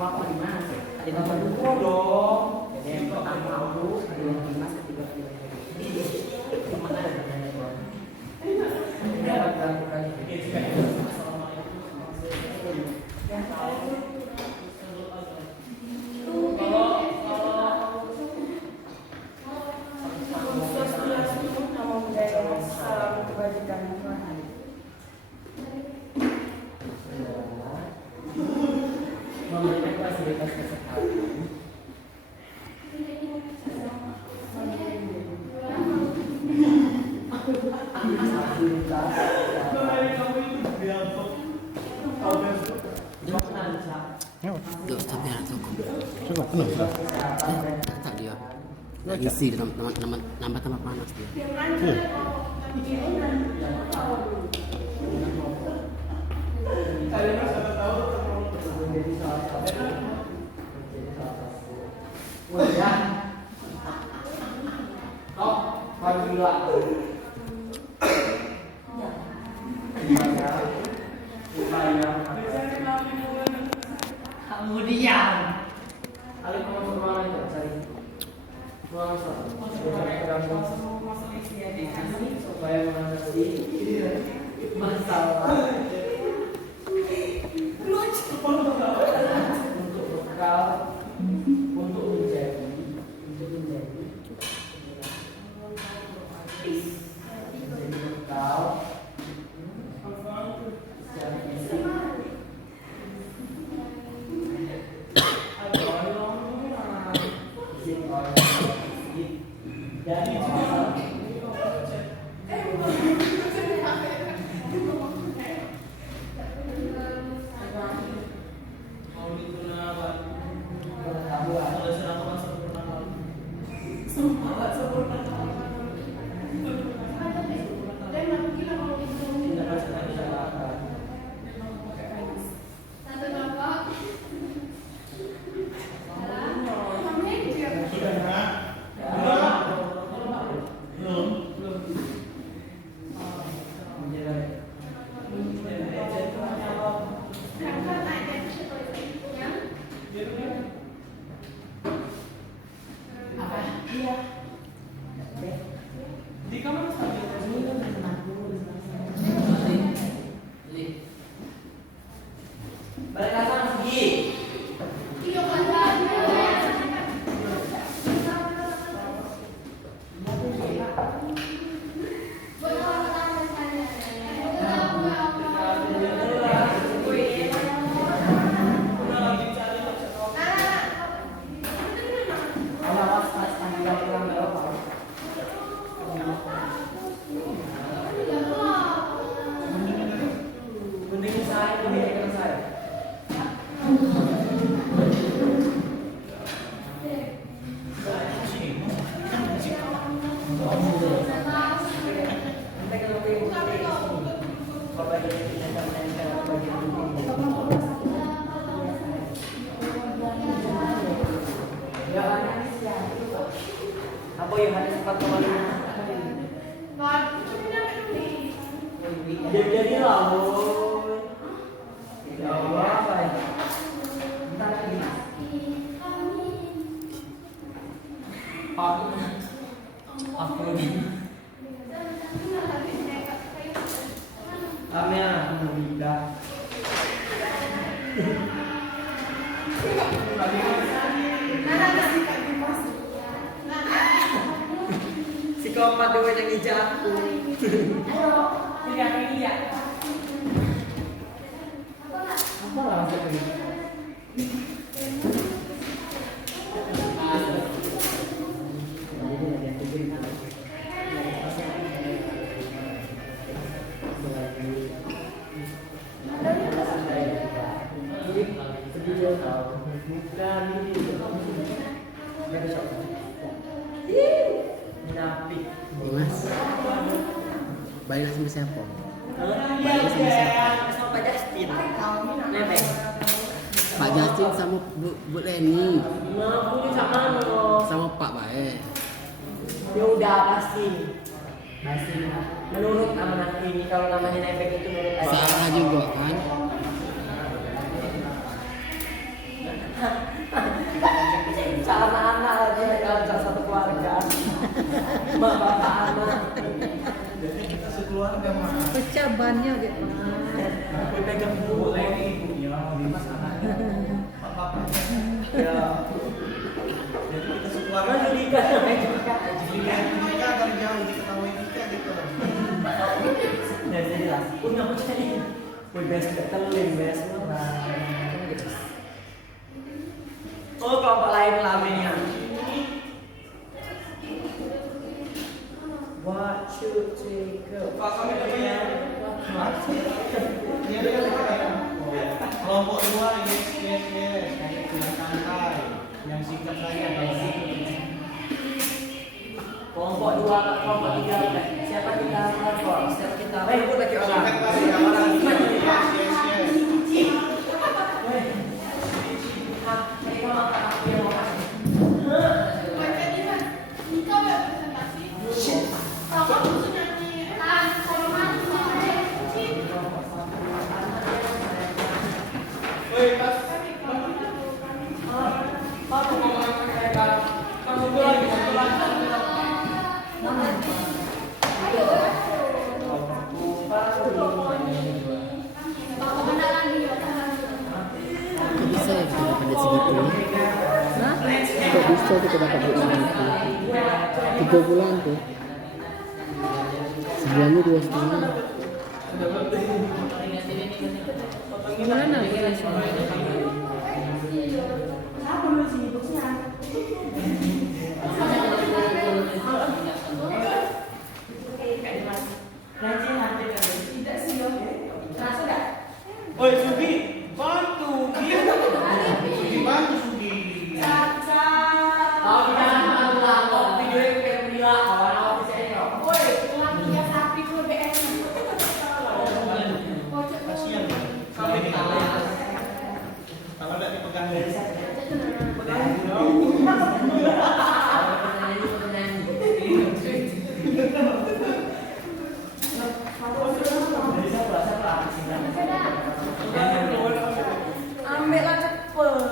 Apa di mana? Ada gambar buku dong. Jadi yang pertama aku, ada yang Dimas, ketiga mana ada pertanyaan dong? Ini ada memberikan fasilitas kesehatan, Dok, tapi anak cukup. Coba, kenapa? Tak dia. Tak isi nambah panas dia. kamu diam. Alif kamu ruangan itu cari ruangan supaya mengatasi masalah untuk bekal untuk menjadi bekal secara fisik Apa Yohanes 4,5? Jadi lah, ya apa ya? Bentar lagi. Aku lagi. Amnya Nabila. Si keempat dewe yang hijau aku. Tidak iya. Apa lah maksudnya? Mas, bayar sama siapa? Sama Pak Justin. Nebeng. Pak Justin sama Bu Leni, Mau sama lo. sama Pak Bae. Ya udah pasti. Menurut amanat ini kalau namanya nebeng itu menurut aja. Salah juga kan? Sama anak lagi mereka satu keluarga. Mak bapak anak. Jadi kita sekeluarga mah. Pecah bannya gitu. Aku pegang Bu Leni ibunya di sana. Bapak. Ya. Jadi kita sekeluarga. Jadi kan juga. Jika dari jauh diketahui nikah gitu. Ya jelas. Punya apa jadi? Bebas ketelin bebas. Oh, kelompok lain laminnya. What you take up? Pak kami namanya. Dia ada apa ya? Kelompok 2 yes. Yang santai. Yang singkat saja basic. Kelompok 2, kelompok 3. Siapa kita kelompok? Siapa kita? Ikut lagi orang. Singkat saja orang. Yes. Kok bisa ya kita dapat segitu? Hah? Kok bisa kita dapat duit segitu? 3 bulan tuh. Sebulannya 2,5. Gimana gitu? Oi Sugi, bantu Sugi bantu Sugi. Tahu kita malam kopi video yang kayak gila awal-awal bisa ini. Kasihan. Sampai di tangan. Kalau tidak dipegang dari saya. Ambillah cepet.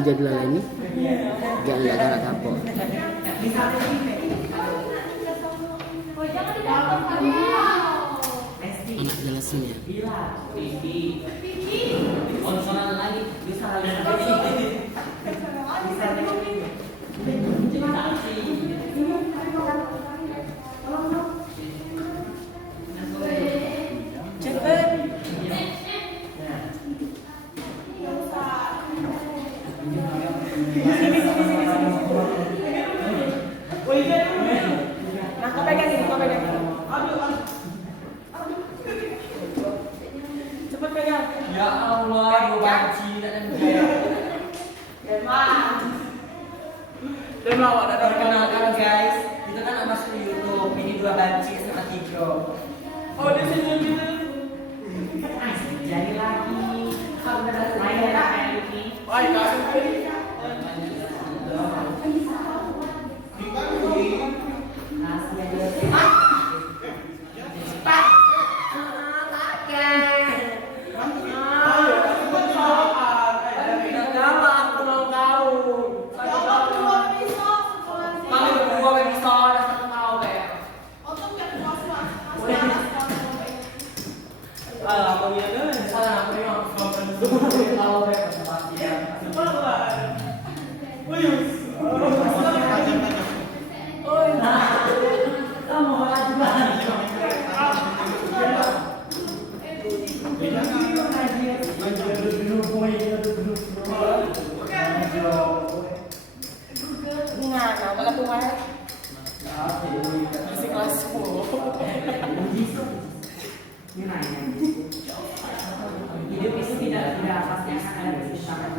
Jadi lah ini. Jangan nggak galak kapok. Anak jelasin ya. Konsonan lagi. Bisa lagi. Nah, kau pegang ini, kau pegang ini. Cepet pegang. Ya Allah, gue banci dan Dan mau ada perkenalkan guys, kita kita nggak masuk di YouTube. Ini 2 banci sama Tigro. Oh, dia senyum gitu. Jadi lagi. Main ya, Wah, kasih. Hidup itu tidak pasti akan ada kesusahan.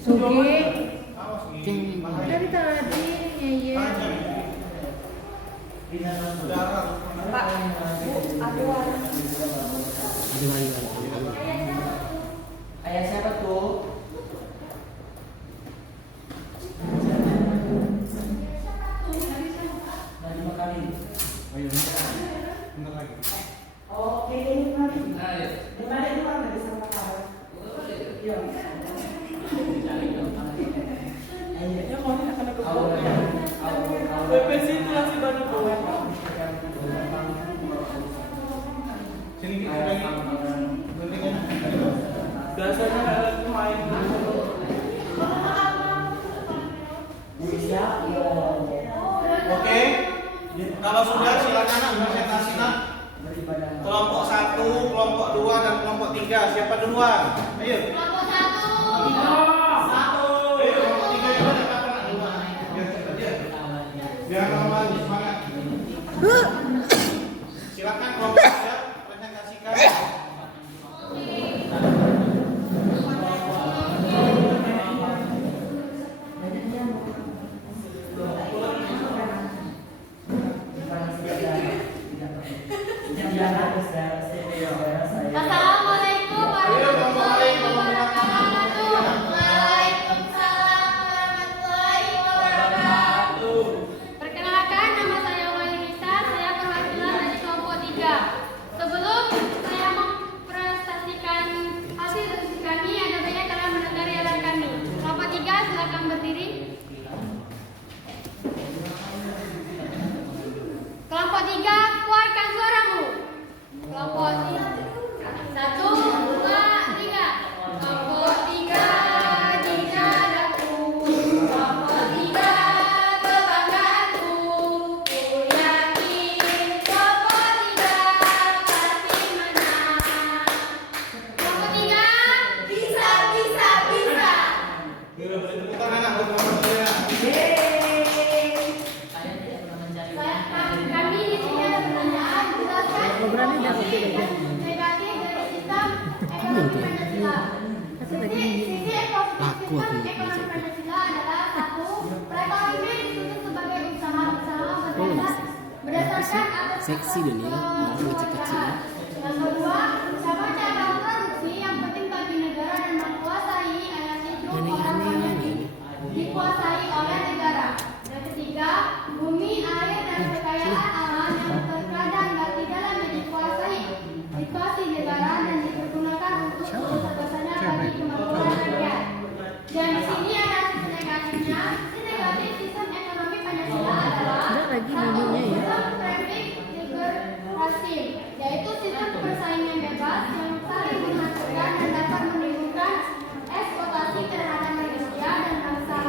Sugi. Dari tadi ya. Pak, Bu, Ayah siapa tuh? Oh, ini lagi. Gimana itu kan nggak bisa makan? Iya. Ya kau ini akan aku PPC itu masih banyak banget. Sini kita lagi. Biasanya ada main. Oke. Kalau sudah silakan nak presentasi nak. Kelompok 1, kelompok 2 dan kelompok 3. Siapa duluan? Ayo. Kelompok 1. Ayo kelompok 3 juga ada apa nak duluan? Biar kawan semangat. Silakan kelompok 3 presentasikan. Assalamualaikum warahmatullahi wabarakatuh. Waalaikumsalam warahmatullahi wabarakatuh. Perkenalkan, nama saya Walinisa. Saya perwakilan dari kelompok 3. Sebelum saya mempresentasikan hasil diskusi kami, ada banyak telah mendengar yaran kami. Kelompok 3 silakan berdiri. Kelompok 3, keluarkan suaramu. Kelompok 3. 1, 2, 3. Kelompok 3, daku. Kelompok 3, kebanggaanku. Ku yakin kelompok 3 pasti menang. Kelompok 3, bisa, bisa, bisa. Tepuk tangan nak buat kelompok 3. Kami di sini ada pertanyaan. Jelaskan negatif dari sistem ekonomi Pancasila. Sisi Laku aku sistem ekonomi Pancasila adalah 1. Perekonomian dituntut sebagai usaha bersama berdasarkan atas seksi dunia, kecil-kecil. Yang kedua, sama cara produksi yang penting bagi negara dan menguasai ayat hidup orang banyak dikuasai oleh negara. Yang ketiga, bumi, air, dan kekayaan alam yang terkadang dan tidaklah dikuasai negara dan dipergunakan untuk sebesarnya bagi kemakmuran rakyat. Dan di sini ada sisi negatifnya. Sisi negatif sistem ekonomi Pancasila adalah sistem traffic liberasi, yaitu sistem persaingan bebas yang saling menghancurkan dan dapat menimbulkan eksploitasi terhadap manusia dan bangsa.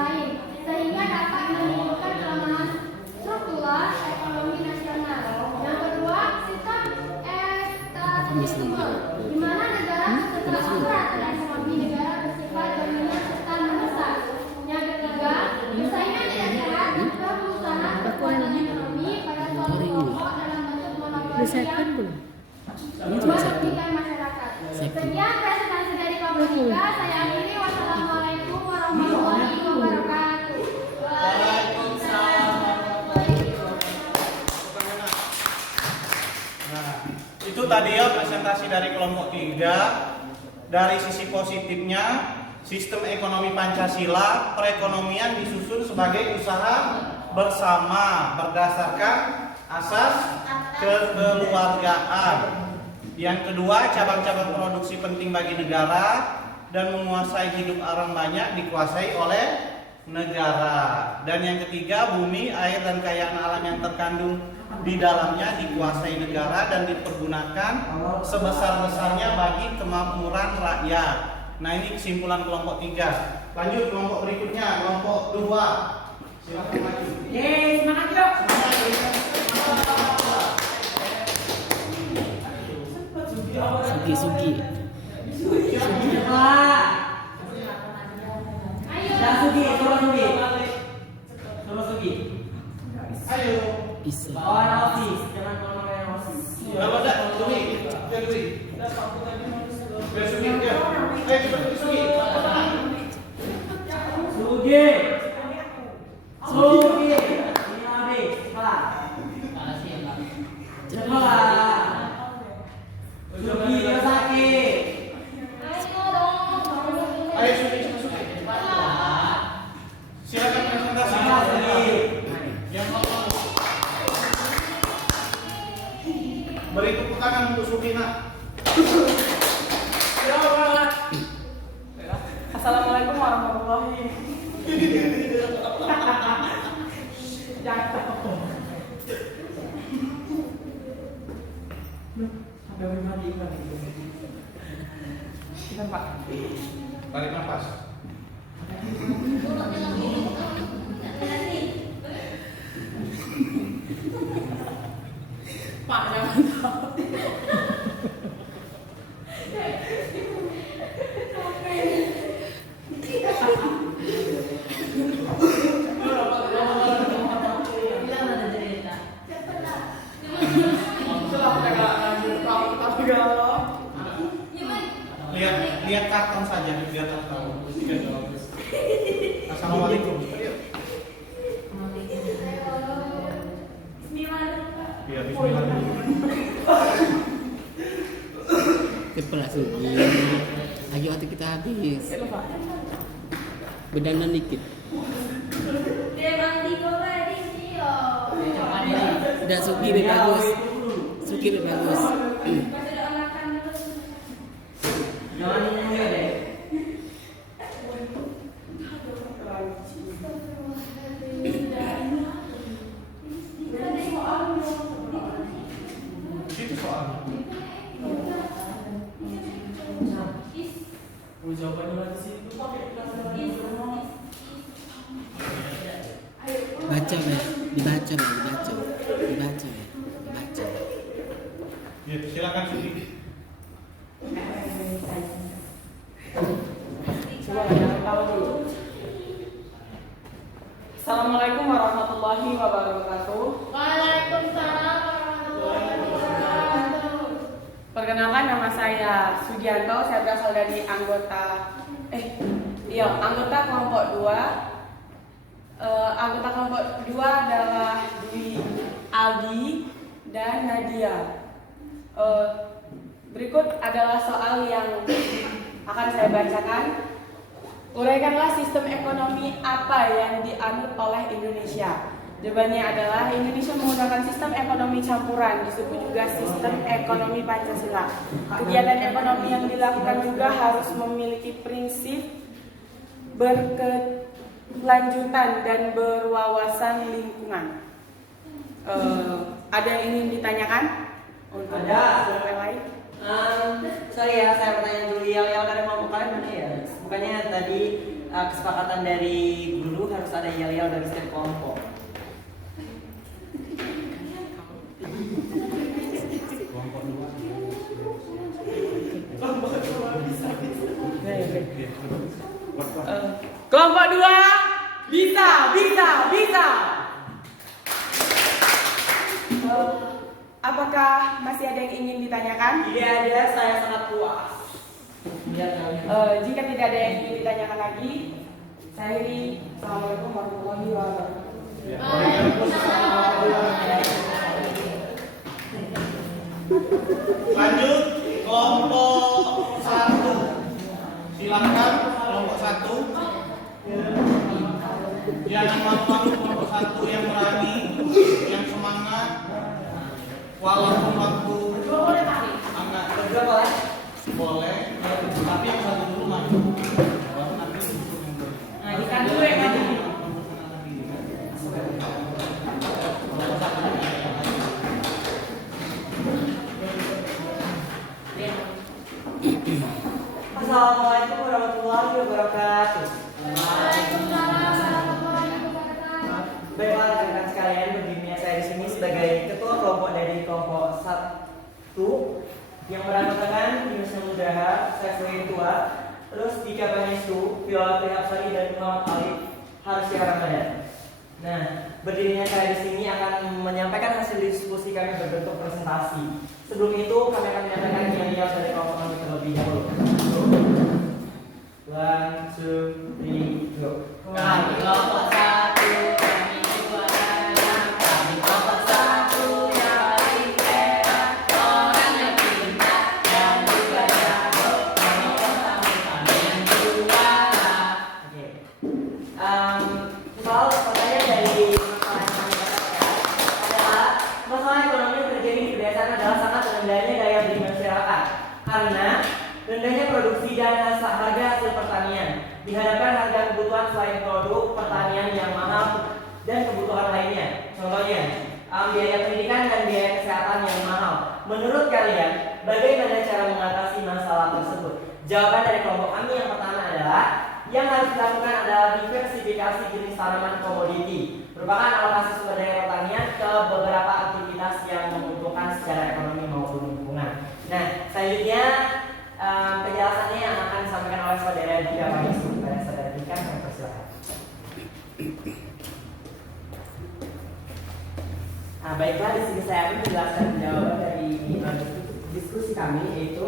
tadi ya presentasi dari kelompok 3. Dari sisi positifnya, sistem ekonomi Pancasila, perekonomian disusun sebagai usaha bersama berdasarkan asas kekeluargaan. Yang kedua, cabang-cabang produksi penting bagi negara dan menguasai hidup orang banyak dikuasai oleh negara. Dan yang ketiga, bumi, air dan kekayaan alam yang terkandung di dalamnya dikuasai negara dan dipergunakan sebesar-besarnya bagi kemakmuran rakyat. Nah, ini kesimpulan kelompok 3. Lanjut kelompok berikutnya, kelompok 2. Silakan maju. Yeay, semangat yuk. Sugi. Pak. Ya Sugi, tolong Sugi. Ayo. Bisa. Bawa osis, jangan ngomongin osis. Kalau ada, Sugi. Biar Sugi. Biar Sugi. Ayo cepat Sugi. Sugi. Ini habis, Pak. Makasih ya Pak. Cepat. Sugi, dia sakit. Ayo Sugi. Silakan presentasi. Yang beri tepuk tangan untuk Sugina. Assalamualaikum warahmatullahi Tarik nafas. Pak, jangan tahu. Lihat karton saja, biar tahu. Assalamualaikum. Ya, bismillah. Cepat Sugi. Ayo waktu kita habis. Bedandan dikit. Udah Sugi lebih bagus. Sugi lebih bagus. Jangan ngomong deh. Itu soalnya. Baca, dibaca. Ya, silakan Sugi. Assalamualaikum warahmatullahi wabarakatuh. Waalaikumsalam warahmatullahi wabarakatuh. Perkenalkan, nama saya Sugianto. Saya berasal dari anggota kelompok 2. Anggota kelompok 2 adalah Dwi, Aldi, dan Nadia. Berikut adalah soal yang akan saya bacakan. Uraikanlah sistem ekonomi apa yang dianut oleh Indonesia. Jawabannya adalah Indonesia menggunakan sistem ekonomi campuran, disebut juga sistem ekonomi Pancasila. Kegiatan ekonomi yang dilakukan juga harus memiliki prinsip berkelanjutan dan berwawasan lingkungan. Ada yang ingin ditanyakan? Untuk Ada. yang lain? Sorry ya, saya bertanya dulu. Yel-yel dari kelompok kalian mana ya? Bukannya tadi kesepakatan dari guru harus ada yel-yel dari setiap kelompok. Kelompok 2 bisa. Apakah masih ada yang ingin ditanyakan? Tidak ada, saya sangat puas. Jika tidak ada yang ingin ditanyakan lagi, saya akhiri. Assalamualaikum warahmatullahi wabarakatuh. Waalaikumsalam warahmatullahi wabarakatuh. Lanjut kelompok 1. Silakan kelompok 1. Jangan malu-malu, kelompok 1 yang berani, yang semangat. Walaupun waktu agak Berdua boleh? boleh, tapi yang satu dulu maju. Baru nanti untuk yang berani. Nah, ikan dulu ya kan? Assalamualaikum warahmatullahi wabarakatuh. Waalaikumsalam warahmatullahi wabarakatuh. Baiklah rekan-rekan sekalian, begini saya di sini sebagai ketua kelompok dari kelompok 1 yang beranggotakan Yunus Nugraha, Saiful Tua, terus Dika Pangestu, Viola Trihapsari dan Muhammad Alif Harsya Ramadan. Nah, berdirinya saya di sini akan menyampaikan hasil diskusi kami berbentuk presentasi. Sebelum itu kami akan menyampaikan nilai dari kelompok kami terlebih dahulu. 1, 2, 3, go. Kami kelompok 1, kami juara. Kami kelompok 1 yang paling hebat. Orang yang pintar dan juga jago. Kami yang juara. Oke. Soal pertanyaan dari masalah yang kami dapatkan adalah masalah ekonomi yang terjadi di pedesaan adalah sangat rendahnya daya beli masyarakat karena rendahnya produksi dan harga hasil pertanian dihadapkan harga kebutuhan selain produk pertanian yang mahal dan kebutuhan lainnya. Contohnya, biaya pendidikan dan biaya kesehatan yang mahal. Menurut kalian, bagaimana cara mengatasi masalah tersebut? Jawaban dari kelompok kami yang pertama adalah yang harus dilakukan adalah diversifikasi jenis tanaman komoditi, merupakan alokasi sumber daya pertanian ke beberapa aktivitas yang menguntungkan secara ekonomi maupun lingkungan. Nah, selanjutnya penjelasannya yang akan disampaikan oleh saudara Dika Pangestu. Kepada saudara Dika, kami persilakan. Nah, baiklah, di sini saya akan menjelaskan jawaban dari diskusi kami, yaitu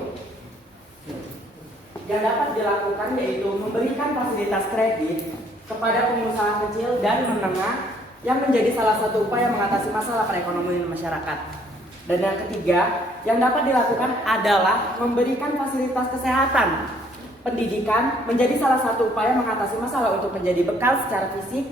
yang dapat dilakukan yaitu memberikan fasilitas kredit kepada pengusaha kecil dan menengah yang menjadi salah satu upaya mengatasi masalah perekonomian masyarakat. Dan yang ketiga, yang dapat dilakukan adalah memberikan fasilitas kesehatan. Pendidikan menjadi salah satu upaya mengatasi masalah untuk menjadi bekal secara fisik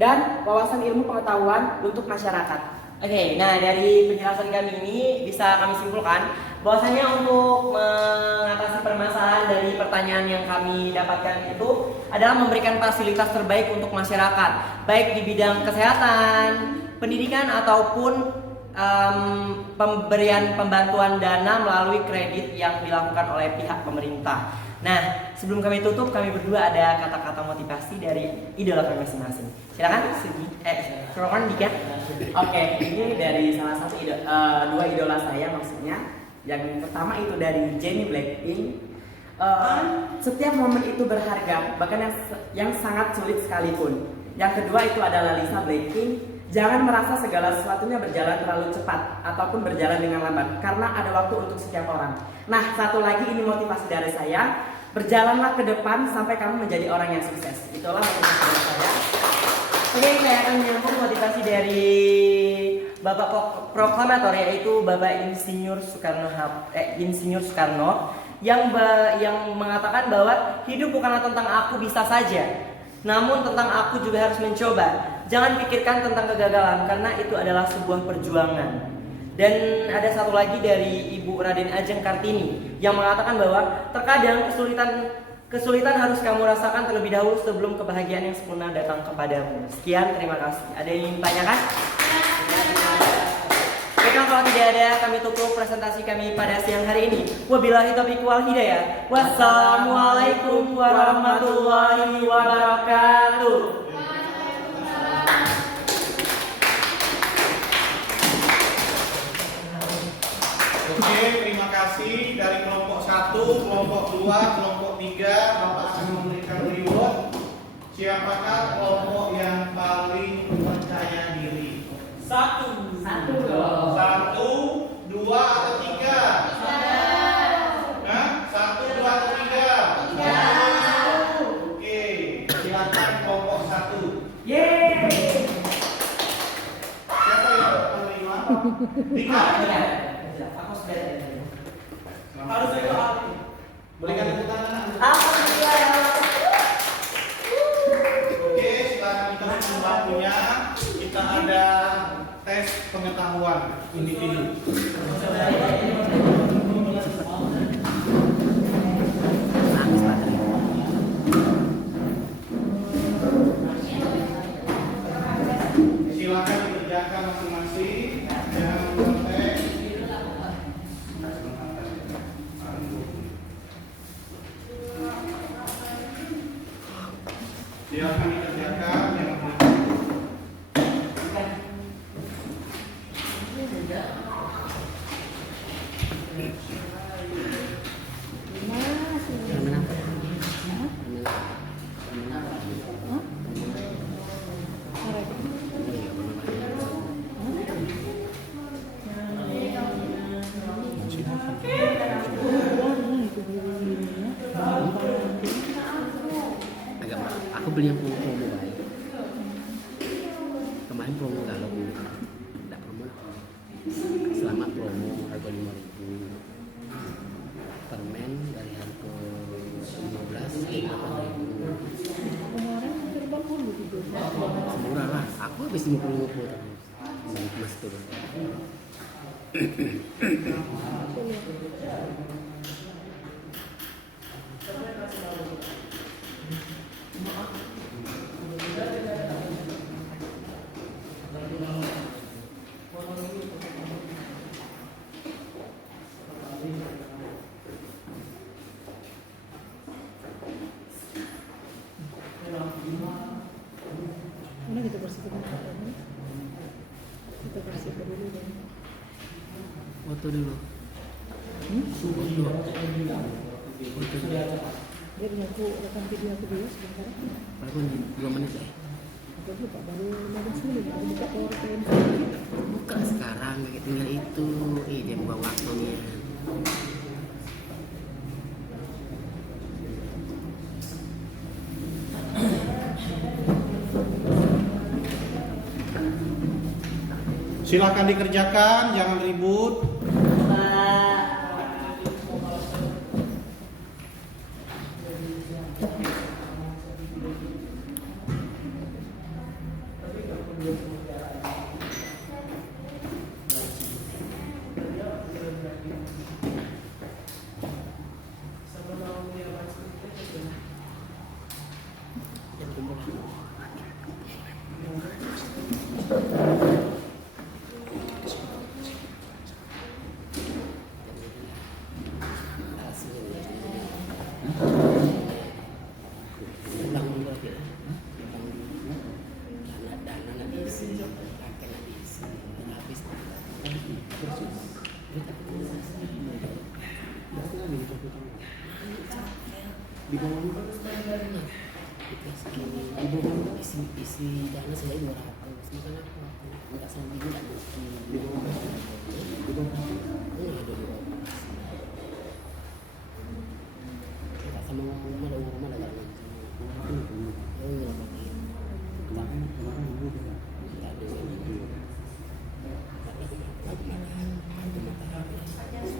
dan wawasan ilmu pengetahuan untuk masyarakat. Oke, nah dari penjelasan kami ini bisa kami simpulkan bahwasanya untuk mengatasi permasalahan dari pertanyaan yang kami dapatkan itu adalah memberikan fasilitas terbaik untuk masyarakat, baik di bidang kesehatan, pendidikan ataupun pemberian pembantuan dana melalui kredit yang dilakukan oleh pihak pemerintah. Nah, sebelum kami tutup, kami berdua ada kata-kata motivasi dari idola kami masing-masing. Silakan, silakan Dika. Oke, ini dari salah satu dua idola saya maksudnya. Yang pertama itu dari Jennie Blackpink. Setiap momen itu berharga, bahkan yang sangat sulit sekalipun. Yang kedua itu adalah Lisa Blackpink. Jangan merasa segala sesuatunya berjalan terlalu cepat ataupun berjalan dengan lambat, karena ada waktu untuk setiap orang. Nah, satu lagi ini motivasi dari saya. Berjalanlah ke depan sampai kamu menjadi orang yang sukses. Itulah motivasi dari saya. Oke, saya akan menyambung motivasi dari Bapak Proklamator, yaitu Bapak Insinyur Soekarno yang mengatakan bahwa hidup bukanlah tentang aku bisa saja, namun tentang aku juga harus mencoba. Jangan pikirkan tentang kegagalan karena itu adalah sebuah perjuangan. Dan ada satu lagi dari Ibu Raden Ajeng Kartini yang mengatakan bahwa terkadang kesulitan harus kamu rasakan terlebih dahulu sebelum kebahagiaan yang sempurna datang kepadamu. Sekian, terima kasih. Ada yang ingin ditanyakan? Baiklah, kalau tidak ada, kami tutup presentasi kami pada siang hari ini. Wabillahi taufiq wal hidayah. Wassalamualaikum warahmatullahi wabarakatuh. Oke, terima kasih dari kelompok 1, kelompok 2, kelompok 3. Bapak akan memberikan reward. Siapakah kelompok yang paling percaya diri? 1, 2 atau 3? 1, 2 atau 3? 3. Oke, silakan kelompok 1. Yeay! Siapa yang menerima? Dika. Aku sudah Harus berikan tepuk tangan. Alhamdulillah ya Allah. Oke, setelah kita susun bakunya, kita ada tes pengetahuan individu. Silakan dikerjakan masing-masing. Jangan mengontek. Silakan dikerjakan. Jangan mengontek. Agak mahal. Aku beli yang promo baik. Kemarin promo galau bu. Tidak promo lah. Selamat promo harga 5.000. Permen dari harga 15 ke 8.000. Murah lah. Aku habis 50 terus. Mas turun. Mana kita bersihkan dulu. Kita bersihkan dulu dan Foto dulu. Foto dulu. dia punya aku rekam video aku dulu sebentar. Berapa nih? 2 menit ya? Aku lupa baru 15 menit aku buka PowerPoint. Buka sekarang kayak tinggal itu. Dia buang waktunya. Silakan dikerjakan, jangan ribut. Ulang dulu aja. Dana nak diisi, pakai nak diisi, habis. Di bawah isi dana saya 200. Makan apa? Enggak sampai juga mesti. Di bawah ada 200. Sama rumah ada rumah ada kan? Oh iya pakai. Kemarin ibu tidak ada ini. Aku makan. Terima kasih.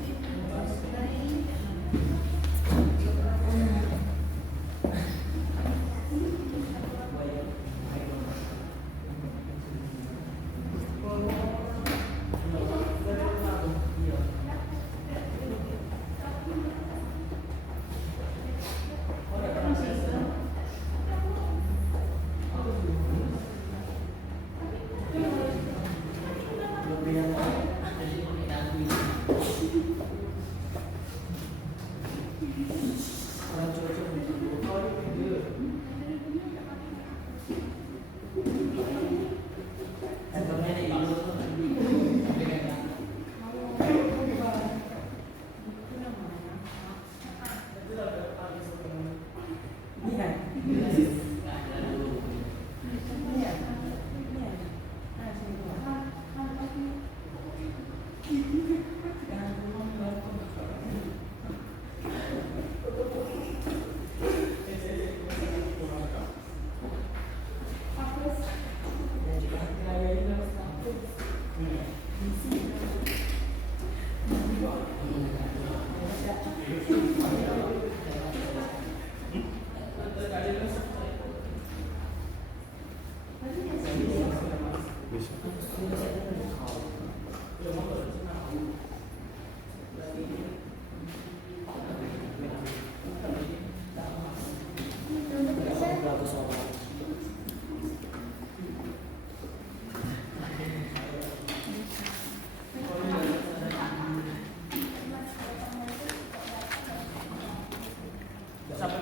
Sampai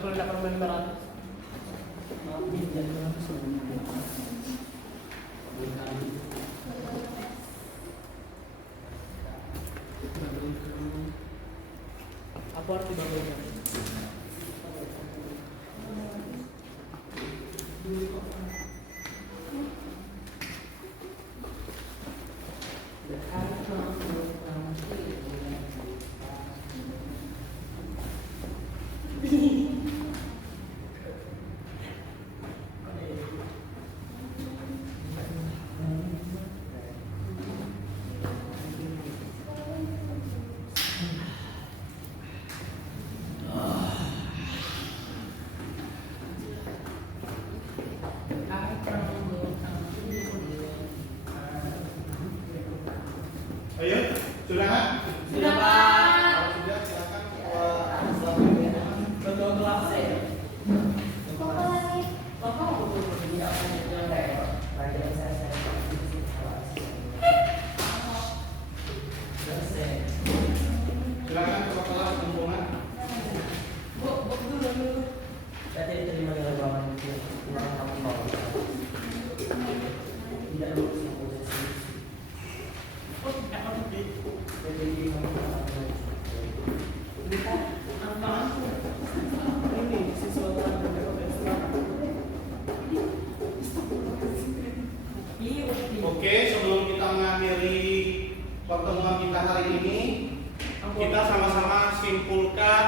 kuliah ekonomi 500. Apa arti bangunan? Ayo, sudah kan? Sudah, Pak. Kalau sudah, silakan Betul kelas ya. Bapak lagi. Bapak mau berbagi apa yang silakan ke kelas lingkungan. Berarti diterima nilai bawah itu kurang kamu bawah. Tidak lulus yang posisi. Jadi kita apaan? Ini sesuatu yang berbeda. Oke, sebelum kita mengakhiri pertemuan kita hari ini, kita sama-sama simpulkan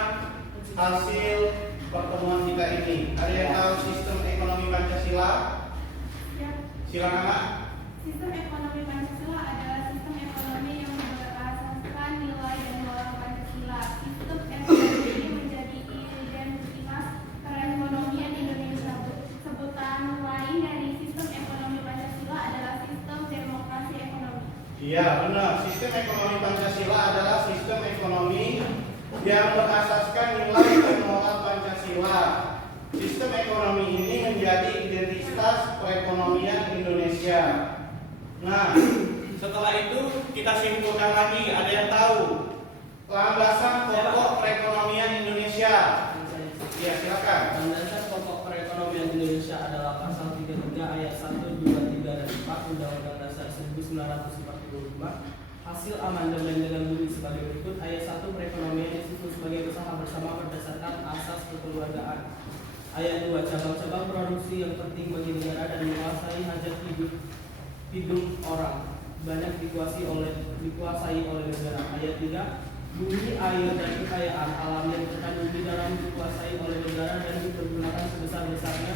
hasil pertemuan kita ini. Ada yang tahu sistem ekonomi Pancasila? Ya. Silakan, Mak. Sistem ekonomi Pancasila adalah sistem ekonomi yang berasaskan nilai dan moral Pancasila. Sistem ekonomi ini menjadi identitas perekonomian Indonesia. Sebutan lain dari sistem ekonomi Pancasila adalah sistem demokrasi ekonomi. Iya, benar. Sistem ekonomi Pancasila adalah sistem ekonomi yang berasaskan nilai dan moral Pancasila. Sistem ekonomi ini menjadi identitas perekonomian Indonesia. Nah, setelah itu kita simpulkan lagi. Ada yang tahu landasan pokok perekonomian Indonesia? Ya, silakan. Landasan pokok perekonomian Indonesia adalah pasal 33 ayat 1, 2, 3 dan 4 Undang-Undang Dasar 1945. Hasil amandemen dengan bunyi sebagai berikut. Ayat 1, perekonomian disebut sebagai usaha bersama berdasarkan asas kekeluargaan. Ayat 2, cabang-cabang produksi yang penting bagi negara dan menguasai hajat hidup orang banyak dikuasai oleh negara. Ayat 3, bumi, air, dan kekayaan alam yang terkandung di dalam dikuasai oleh negara dan dipergunakan sebesar-besarnya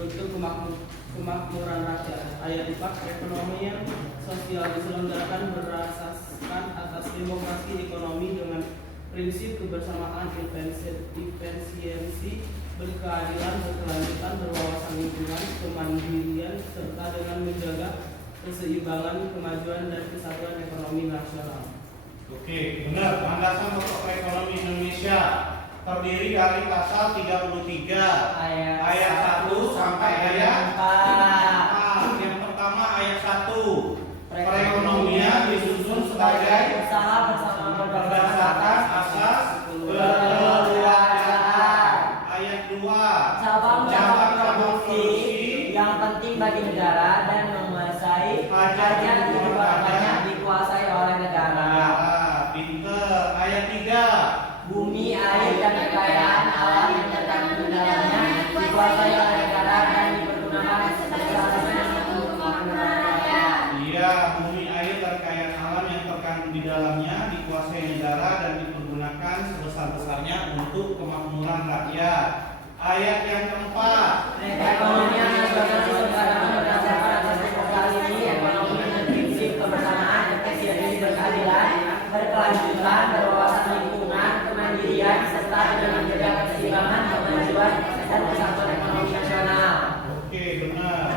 untuk kemakmuran rakyat. Ayat 4, perekonomian sosial diselenggarakan berasaskan atas demokrasi ekonomi dengan prinsip kebersamaan, efisiensi, berkeadilan, berkelanjutan, berwawasan lingkungan, kemandirian, serta dengan menjaga keseimbangan, kemajuan, dan kesatuan ekonomi nasional. Oke, benar. Landasan pokok perekonomian Indonesia terdiri dari pasal 33 ayat 1 sampai ayat 4. Yang pertama ayat 1. Perekonomian disusun sebagai usaha bersama berdasarkan asas kekeluargaan. Ayat 2. cabang-cabang produksi yang penting bagi negara dan menguasai hajat hidup orang banyak dikuasai oleh negara. Pinter. Ayat 3. Bumi, air, dan kekayaan alam yang terkandung di dalamnya dikuasai oleh negara dan dipergunakan sebesar-besarnya untuk kemakmuran rakyat. Iya, bumi, air, dan kekayaan alam yang terkandung di dalamnya dikuasai negara dan dipergunakan sebesar-besarnya untuk kemakmuran rakyat. Ayat yang keempat. Perekonomian nasional diselenggarakan berdasarkan asas demokrasi ekonomi dengan prinsip kebersamaan, efisiensi, berkeadilan, berkelanjutan, berwawasan lingkungan, kemandirian, serta dengan menjaga keseimbangan, kemajuan, dan kesatuan ekonomi nasional. Oke, benar.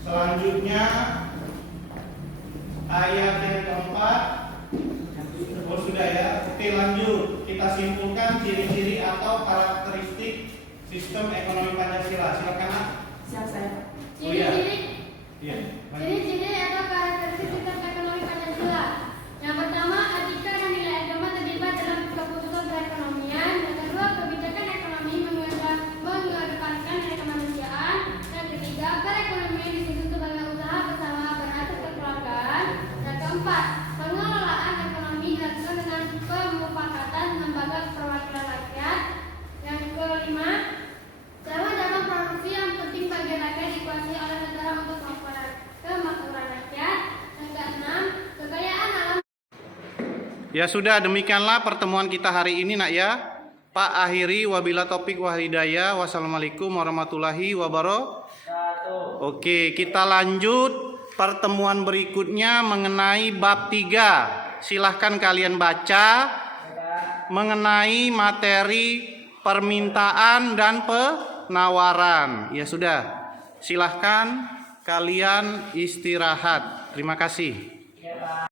Selanjutnya ayat yang keempat. Oh sudah ya. Oke lanjut. Kita simpulkan ciri-ciri atau karakteristik sistem ekonomi Pancasila. Silakan. Nak. Siap saya. Oh, iya. Iya. Ciri-ciri atau karakteristik sistem ekonomi Pancasila. Yang pertama, etika dan nilai agama terlibat dalam keputusan perekonomian. Yang kedua, kebijakan ekonomi mengedepankan nilai kemanusiaan. Yang ketiga, perekonomian disebut sebagai usaha bersama berasas kekeluargaan. Yang keempat, pengelolaan ekonomi dilakukan dengan pemufakatan lembaga perwakilan rakyat. Yang kelima, cabang-cabang produksi yang penting bagi rakyat dikuasai oleh negara untuk kemakmuran rakyat. Yang keenam, kekayaan alam. Ya sudah, demikianlah pertemuan kita hari ini nak ya. Pak akhiri wabila topik wa hidayah. Wassalamualaikum warahmatullahi wabarakatuh. Oke, kita lanjut pertemuan berikutnya mengenai bab 3. Silahkan kalian baca mengenai materi permintaan dan penawaran. Ya sudah, silahkan kalian istirahat. Terima kasih.